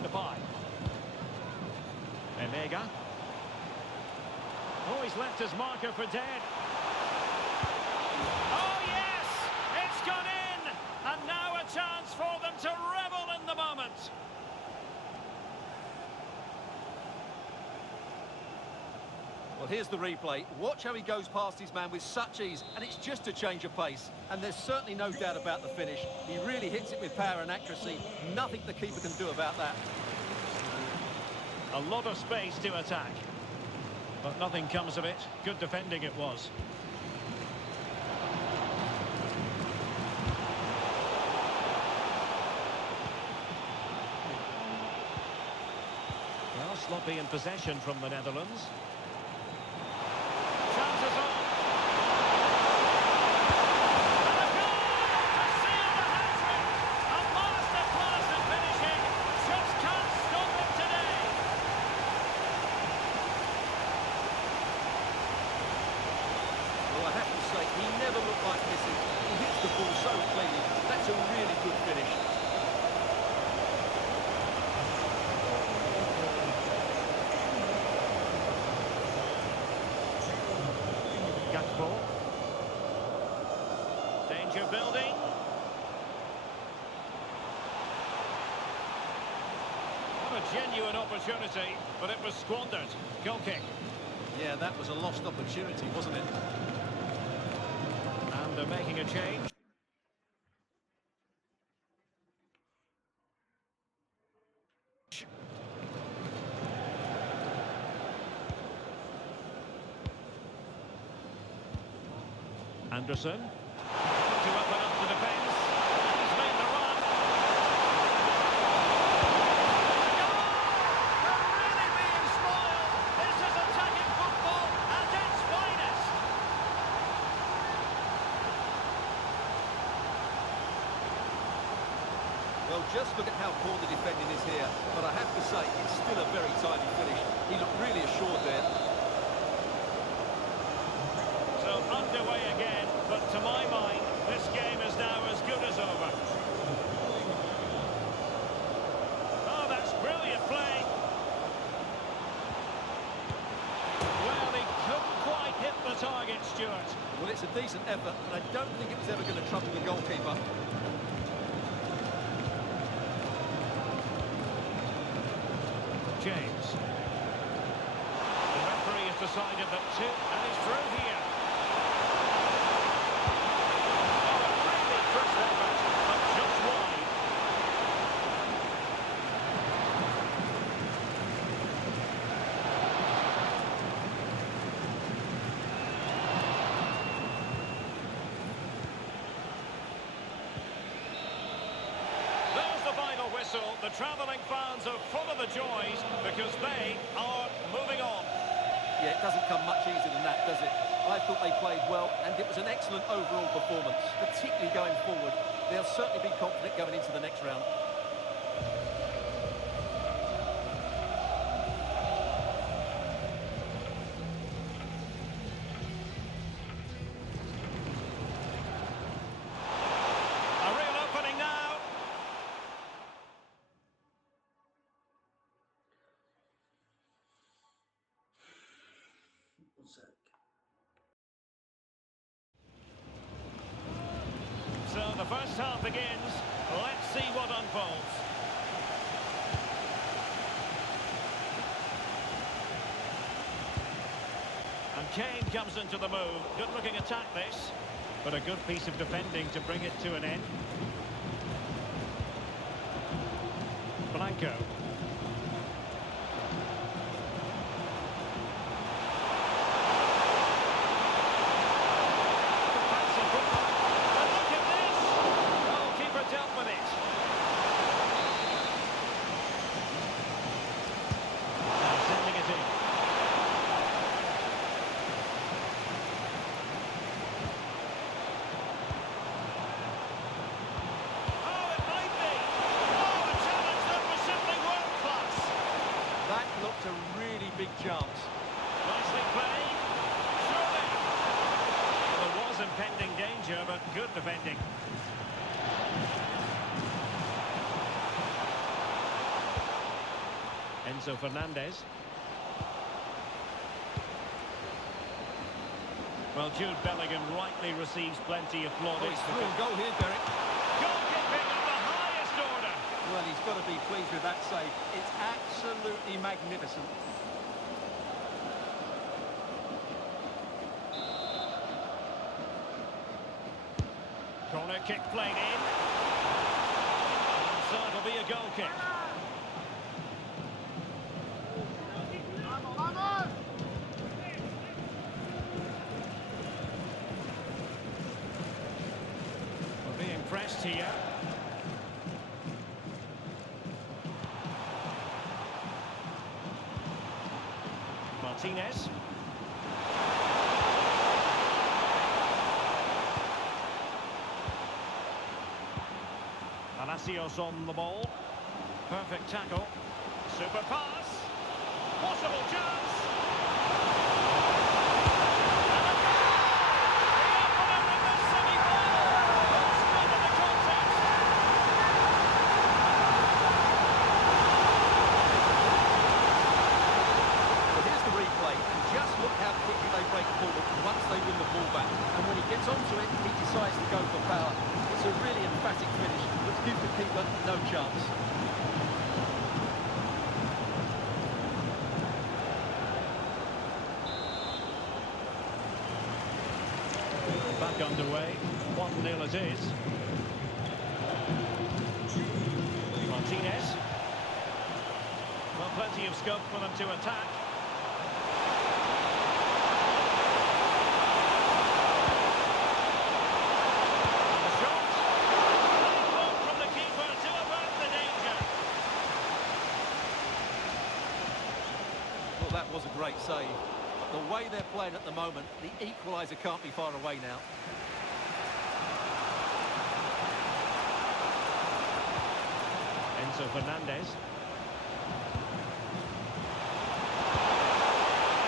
Depay. Emega. Oh, Oh, he's left his marker for dead. Oh, yes! It's gone in! And now a chance for them to revel in the moment. Well, here's the replay. Watch how he goes past his man with such ease, and it's just a change of pace. And there's certainly no doubt about the finish. He really hits it with power and accuracy. Nothing the keeper can do about that. A lot of space to attack. But nothing comes of it. Good defending it was. Well, sloppy in possession from the Netherlands. Chances on. And a goal to seal the hat-trick. A masterclass in finishing. Just can't stop him today. Well, I have to say, he never looked like missing. He hits the ball so cleanly. That's a really good finish. Danger building. What a genuine opportunity, but it was squandered. Goal kick. Yeah, that was a lost opportunity, wasn't it? And they're making a change. Anderson. To open up the defence. And he's made the run. Goal! They're really being spoiled. This is attacking football at its finest. Well, just look at how poor the defending is here. But I have to say, it's still a very tidy finish. He looked really assured there. So underway again, but to my mind, this game is now as good as over. Oh, that's brilliant play. Well, he couldn't quite hit the target, Stuart. Well, it's a decent effort, and I don't think it was ever going to trouble the goalkeeper. James. The referee has decided that two, and he's through here. Oh, a really crisp effort, but just wide. There's the final whistle. The travelling fans are full of the joys because they are moving on. Yeah, it doesn't come much easier than that, does it? I thought they played well, and it was an excellent overall performance, particularly going forward. They'll certainly be confident going into the next round. A real opening now. One sec. So the first half begins. Let's see what unfolds. And Kane comes into the move. Good-looking attack, this. But a good piece of defending to bring it to an end. Blanco. Fancy football. And look at this! Goalkeeper dealt with it. Now sending it in. Oh, it might be! Oh, a challenge that was simply world-class. That looked a really big chance. Nicely played. Surely. There was impending danger, but good defending. Enzo Fernandez. Well, Jude Bellingham rightly receives plenty of Oh, plaudits. he's through and goal here, Derek. Goalkeeping of the highest order. Well, he's got to be pleased with that save. It's absolutely magnificent. Corner kick played in. So it'll be a goal kick. We're being pressed here. Martinez. Palacios on the ball. Perfect tackle. Super pass. Possible chance. And a goal! The opener in the semi-final. Last one of the contest. Well, here's the replay, and just look how quickly they break forward once they win the ball back. And when he gets onto it, he decides to go for power. It's a really emphatic finish, which gives the keeper no chance. Back underway. 1-0 it is. Martinez. Well, plenty of scope for them to attack. And the shot. Nice ball from the keeper to avert the danger. Well, that was a great save. But the way they're playing at the moment, the equaliser can't be far away now. Enzo Fernandez.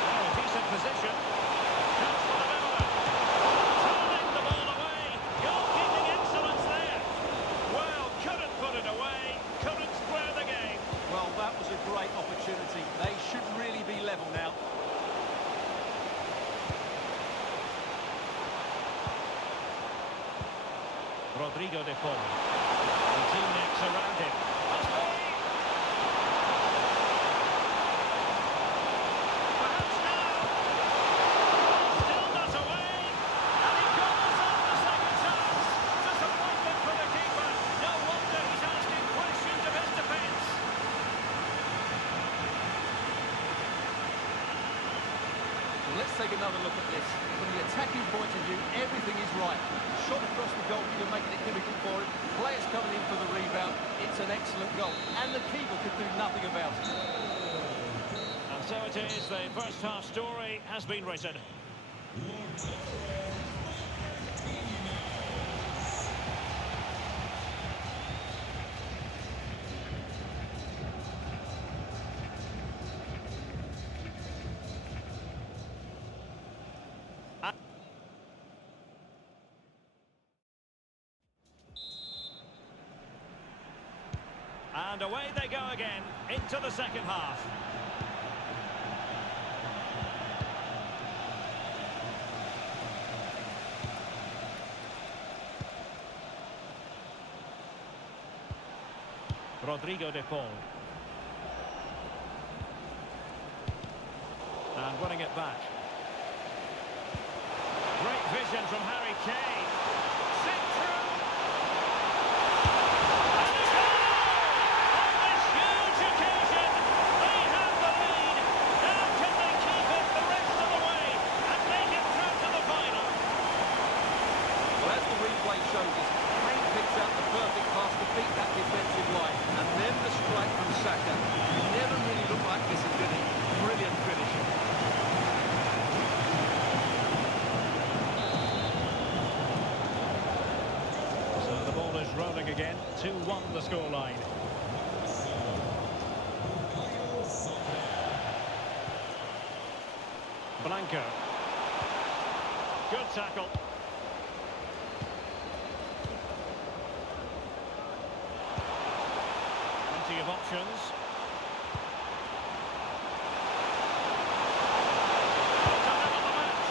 Oh, decent position. Chance for the leveller. Turning the ball away. Goalkeeping excellence there. Well, couldn't put it away. Couldn't square the game. Well, that was a great opportunity. They should really be level now. Rodrigo de Paul. The teammates around him. Must be. Perhaps now. Still not away. And he calls on the second chance. Disappointment for the keeper. No wonder he's asking questions of his defence. Well, let's take another look at this. From the attacking point of view, everything is right. Shot across the goalkeeper, making it difficult for him. Players coming in for the rebound. It's an excellent goal. And the keeper could do nothing about it. And so it is. The first half story has been written. And away they go again into the second half. Rodrigo de Paul. And winning it back. Great vision from Harry Kane. Sent through. And a goal! On this huge occasion, they have the lead. Now can they keep it the rest of the way and make it through to the final? Well, as the replay shows us, Kane picks out the perfect pass to beat that defensive line. And then the strike from Saka. He never really looked like this, did he? Brilliant finish. So the ball is rolling again. 2-1 the scoreline. Blanco. Good tackle. Plenty of options. To level the match.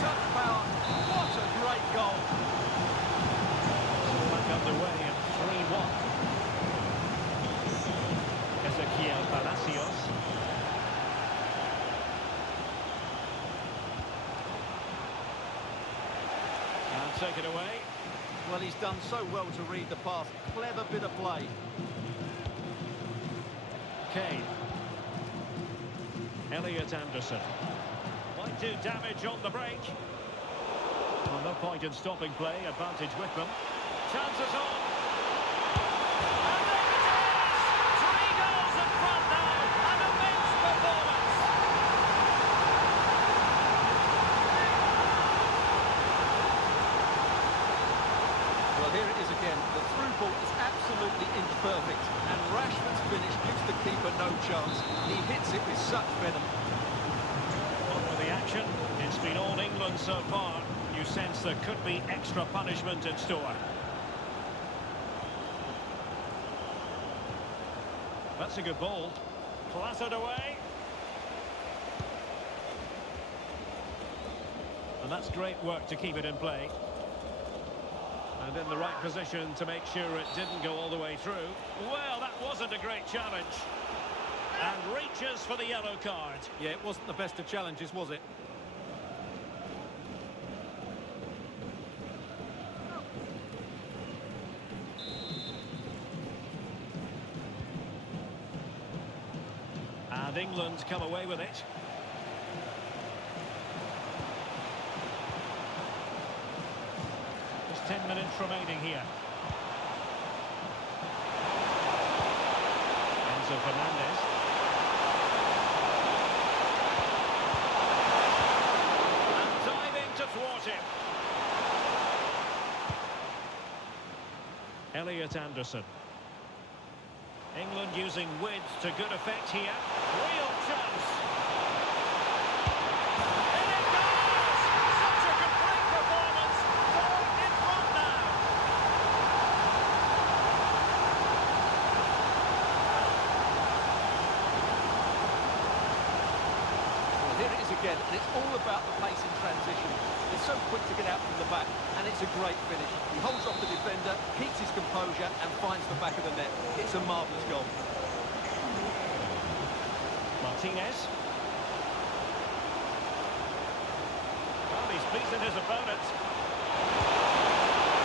such power. What a great goal. Back underway at 3-1. Ezequiel Palacios. And take it away. Well, he's done so well to read the pass. Clever bit of play. Kane. Elliot Anderson. Might do damage on the break. Well, no point in stopping play. Advantage with them. Chances on. And there it is! 3 goals in front now. An immense performance. Well, here it is again. The through ball is absolutely inch perfect. And Rashford's finish gives the keeper no chance. He hits it with such venom. On with the action. It's been all England so far. You sense there could be extra punishment in store. That's a good ball. Clattered away. And that's great work to keep it in play. And in the right position to make sure it didn't go all the way through. Well, that wasn't a great challenge. And reaches for the yellow card. Yeah, it wasn't the best of challenges, was it? And England come away with it. Just 10 minutes remaining here. Enzo Fernandez. And diving to thwart him. Elliot Anderson. England using width to good effect here. Real chance. And it goes! Such a complete performance. 4 in front now. Well, here it is again, and it's all about the pace in transition. He's so quick to get out from the back, and it's a great finish. He holds off the defender, keeps his composure, and finds the back of the net. It's a marvellous goal. Martinez. Well, he's beaten his opponent.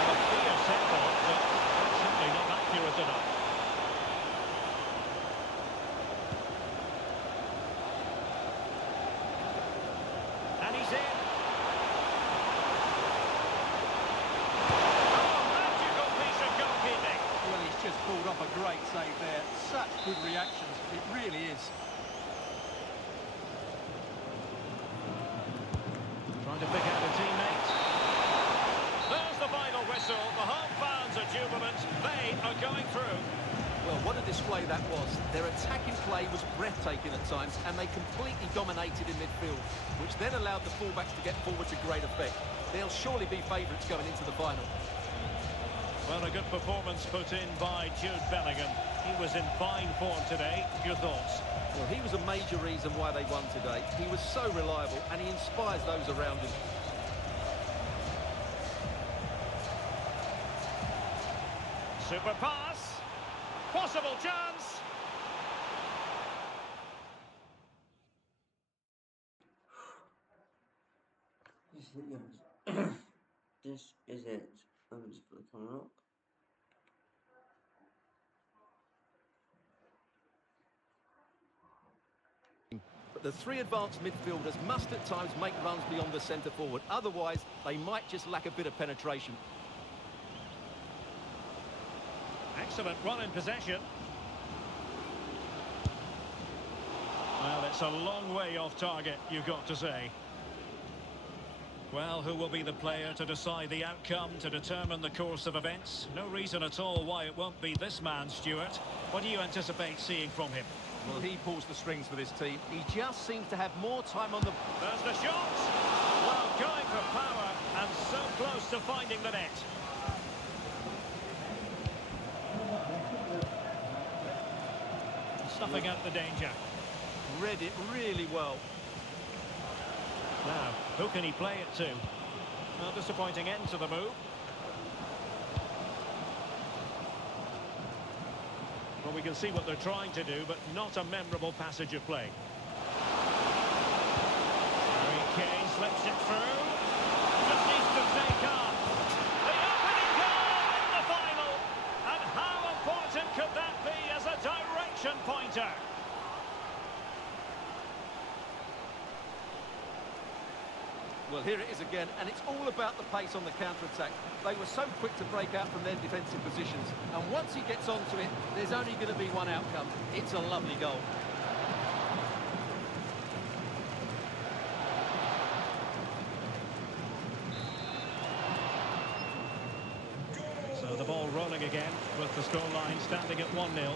A fierce effort, but simply not accurate enough. And he's in. Oh, magical piece of goalkeeping. Well, he's just pulled off a great save there. Such good reactions, it really is. Trying to pick out a teammate. There's the final whistle. The home fans are jubilant. They are going through. Well, what a display that was. Their attacking play was breathtaking at times, and they completely dominated in midfield, which then allowed the fullbacks to get forward to great effect. They'll surely be favourites going into the final. Well, a good performance put in by Jude Bellingham. He was in fine form today. Your thoughts? Well, he was a major reason why they won today. He was so reliable, and he inspires those around him. Super pass. Possible chance. This is it. Let me just put the camera up. But the three advanced midfielders must at times make runs beyond the centre forward. Otherwise, they might just lack a bit of penetration. Excellent run in possession. Well, it's a long way off target, you've got to say. Well, who will be the player to decide the outcome, to determine the course of events? No reason at all why it won't be this man, Stuart. What do you anticipate seeing from him? Well, he pulls the strings for this team. He just seems to have more time on the... There's the shot! Well, going for power and so close to finding the net. Snuffing out the danger. Read it really well. Now, who can he play it to? Well, disappointing end to the move. Well, we can see what they're trying to do, but not a memorable passage of play. Harry Kane slips it through. Just needs to stay calm. The opening goal in the final. And how important could that be as a direction pointer? Well, here it is again, and it's all about the pace on the counter-attack. They were so quick to break out from their defensive positions, and once he gets onto it, there's only going to be one outcome. It's a lovely goal. So the ball rolling again, with the scoreline standing at 1-0.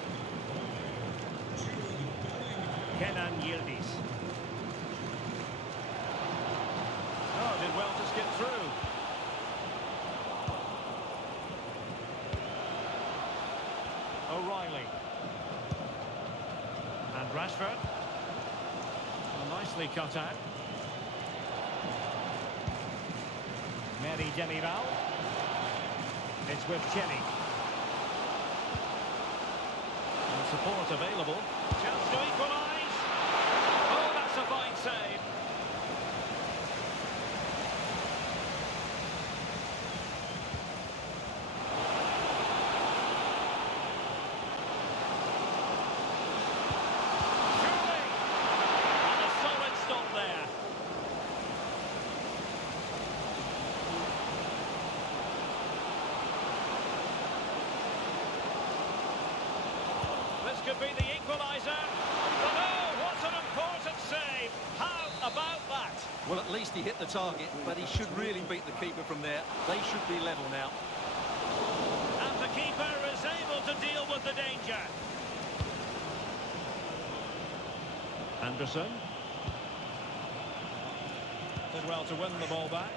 Kenan Yildiz. Oh, did well to skip through. O'Reilly. And Rashford. Well, nicely cut out. Mary Demiral. It's with Chenny. And support available. Chance to equalise. Oh, that's a fine save. Could be the equaliser. But oh, what an important save. How about that? Well, at least he hit the target, but he should really beat the keeper from there. They should be level now. And the keeper is able to deal with the danger. Anderson. Did well to win the ball back.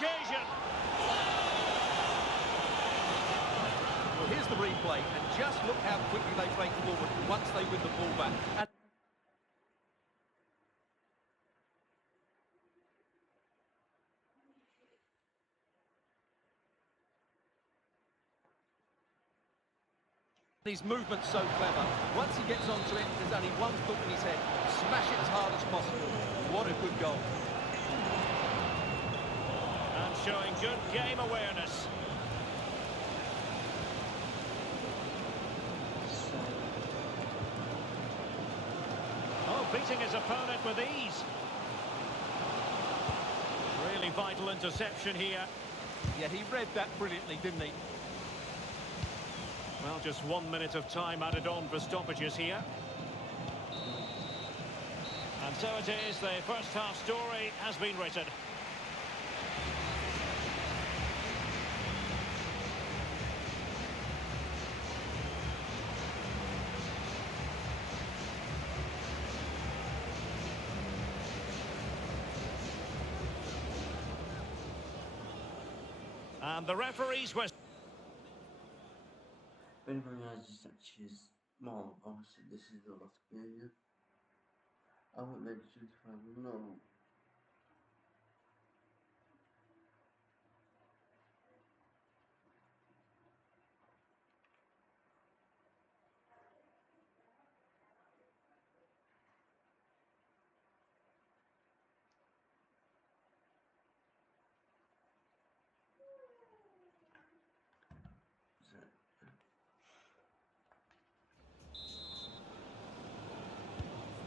Occasion. Well, here's the replay, and just look how quickly they break forward once they win the ball back. And his movement's so clever. Once he gets onto it, there's only one thought in his head: smash it as hard as possible. What a good goal. Showing good game awareness. Oh, beating his opponent with ease. Really vital interception here. Yeah, he read that brilliantly, didn't he? Well, just 1 minute of time added on for stoppages here. And so it is, the first half story has been written. And the referees were... Beni birazcık saçıyoruz. Mal, obviously this is the last period. I won't let you no.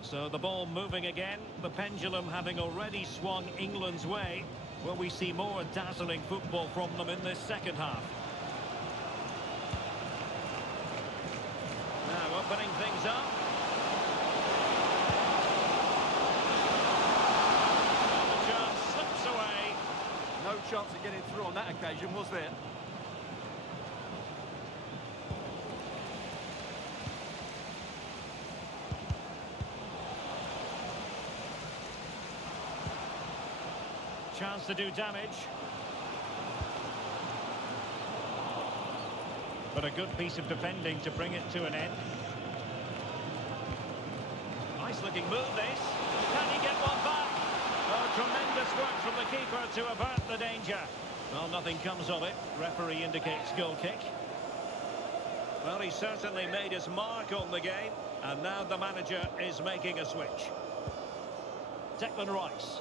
So the ball moving again, the pendulum having already swung England's way. Will we see more dazzling football from them in this second half? Now opening things up. The chance of getting through on that occasion, was there? Chance to do damage. But a good piece of defending to bring it to an end. Nice looking move this. Can he get one back? Oh, tremendous work from the keeper to avert the danger. Well, nothing comes of it. Referee indicates goal kick. Well, he certainly made his mark on the game. And now the manager is making a switch. Declan Rice.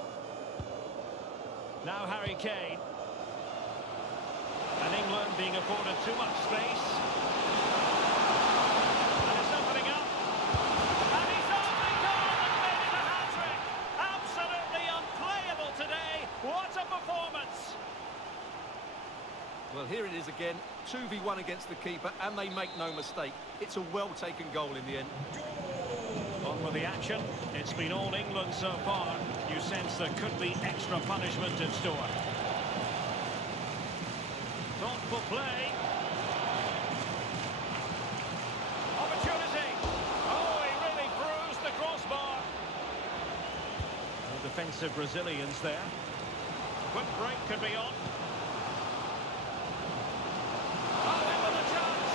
Now Harry Kane. And England being afforded too much space. And it's opening up. And he's only gone and made it a hat-trick. Absolutely unplayable today. What a performance. Well, here it is again. 2v1 against the keeper, and they make no mistake. It's a well-taken goal in the end. On with the action. It's been all England so far. You sense there could be extra punishment in store. Thoughtful play. Opportunity. Oh, he really bruised the crossbar. The defensive Brazilians there. Quick break could be on. Oh, in with a chance.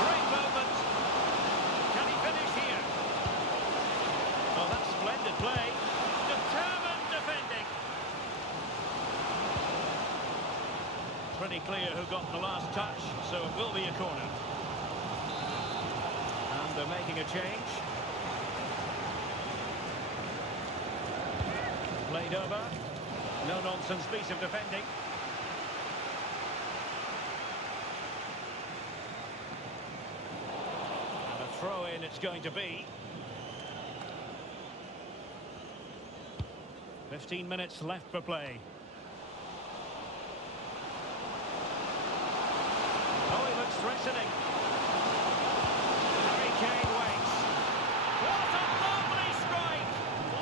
Great movement. Can he finish here? Oh, that's splendid play. Determined defending. Pretty clear who got the last touch, so it will be a corner. And they're making a change. Played over. No-nonsense piece of defending. And a throw-in it's going to be. 15 minutes left for play. Oh, he looks threatening. Harry Kane waits. What a lovely strike!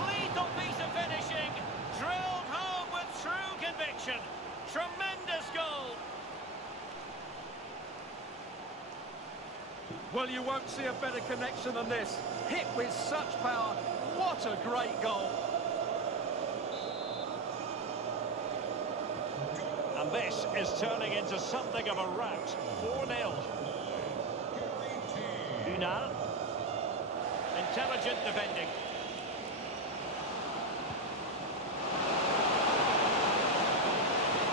Lethal piece of finishing. Drilled home with true conviction. Tremendous goal. Well, you won't see a better connection than this. Hit with such power. What a great goal. And this is turning into something of a rout. 4-0. Una. Intelligent defending.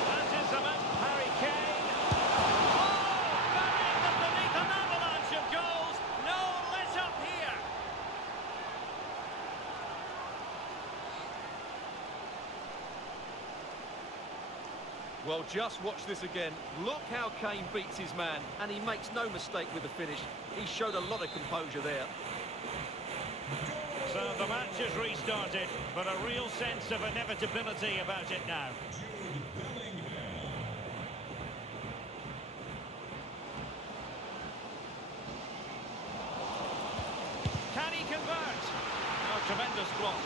That is about Harry Kane. Oh, burying them beneath an avalanche of goals. No let up here. Well, just watch this again. Look how Kane beats his man, and he makes no mistake with the finish. He showed a lot of composure there. So the match has restarted, but a real sense of inevitability about it now. Can he convert? Oh, tremendous block.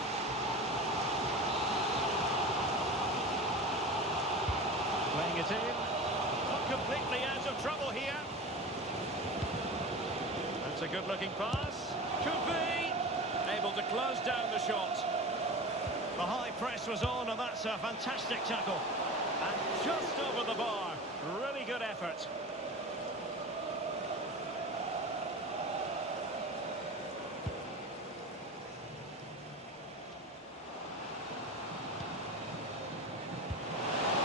Playing it in. Not completely out of trouble here. That's a good-looking pass. Could be. Able to close down the shot. The high press was on, and that's a fantastic tackle. And just over the bar. Really good effort.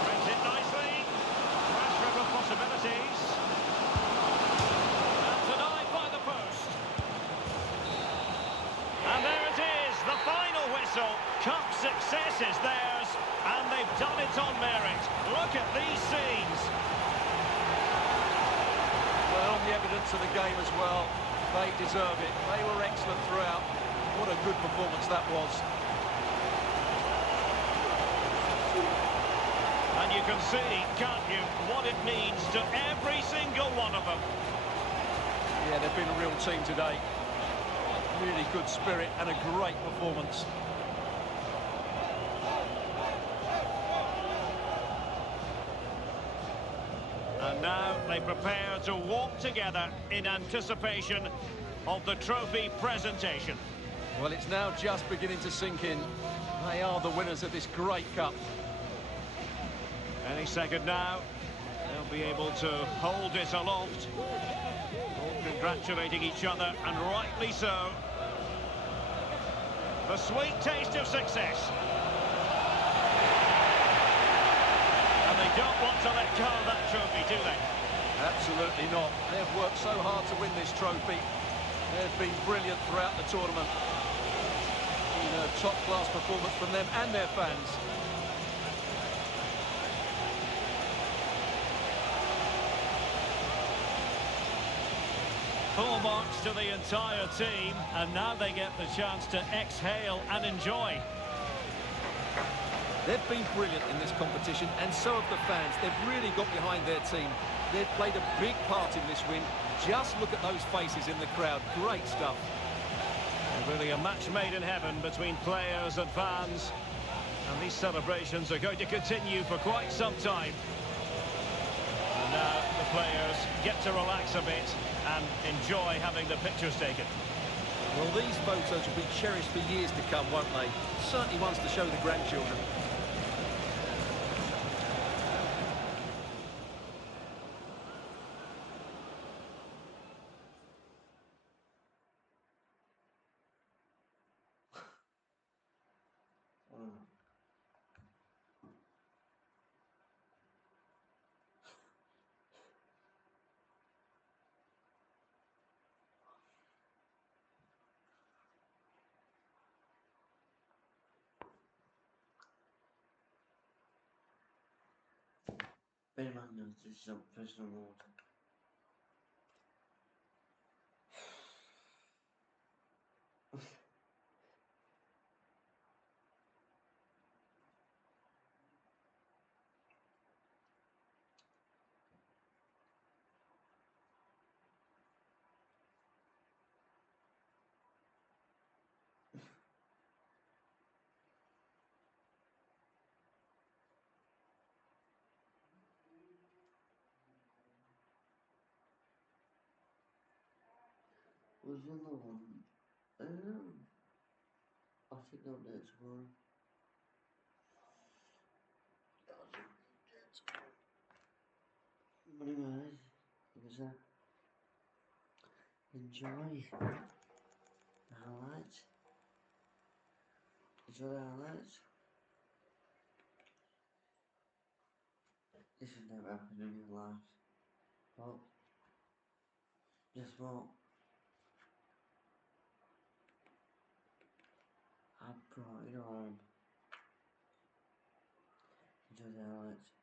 Brings it nicely. Rashford with possibilities. And denied by the post. And there it is, the final whistle. Cup success is theirs, and they've done it on merit. Look at these scenes. Well, on the evidence of the game as well, they deserve it. They were excellent throughout. What a good performance that was. And you can see, can't you, what it means to every single one of them. Yeah, they've been a real team today. Really good spirit and a great performance. Now they prepare to walk together in anticipation of the trophy presentation. Well, it's now just beginning to sink in. They are the winners of this great cup. Any second now, they'll be able to hold it aloft. All congratulating each other, and rightly so. The sweet taste of success. And they don't want to let go of that trophy, do they? Absolutely not. They've worked so hard to win this trophy. They've been brilliant throughout the tournament. A top-class performance from them and their fans. Full marks to the entire team, and now they get the chance to exhale and enjoy. They've been brilliant in this competition, and so have the fans. They've really got behind their team. They've played a big part in this win. Just look at those faces in the crowd. Great stuff. Really a match made in heaven between players and fans. And these celebrations are going to continue for quite some time. And now the players get to relax a bit and enjoy having the pictures taken. Well, these photos will be cherished for years to come, won't they? Certainly ones to show the grandchildren. Benim anlayacağım profesyonel oldu. Uzun olan. I think I'll do it tomorrow. But anyways, it was enjoy the highlights. Enjoy the highlights. This has never happened in your life. Well, just what? I brought it home. Enjoy the highlights.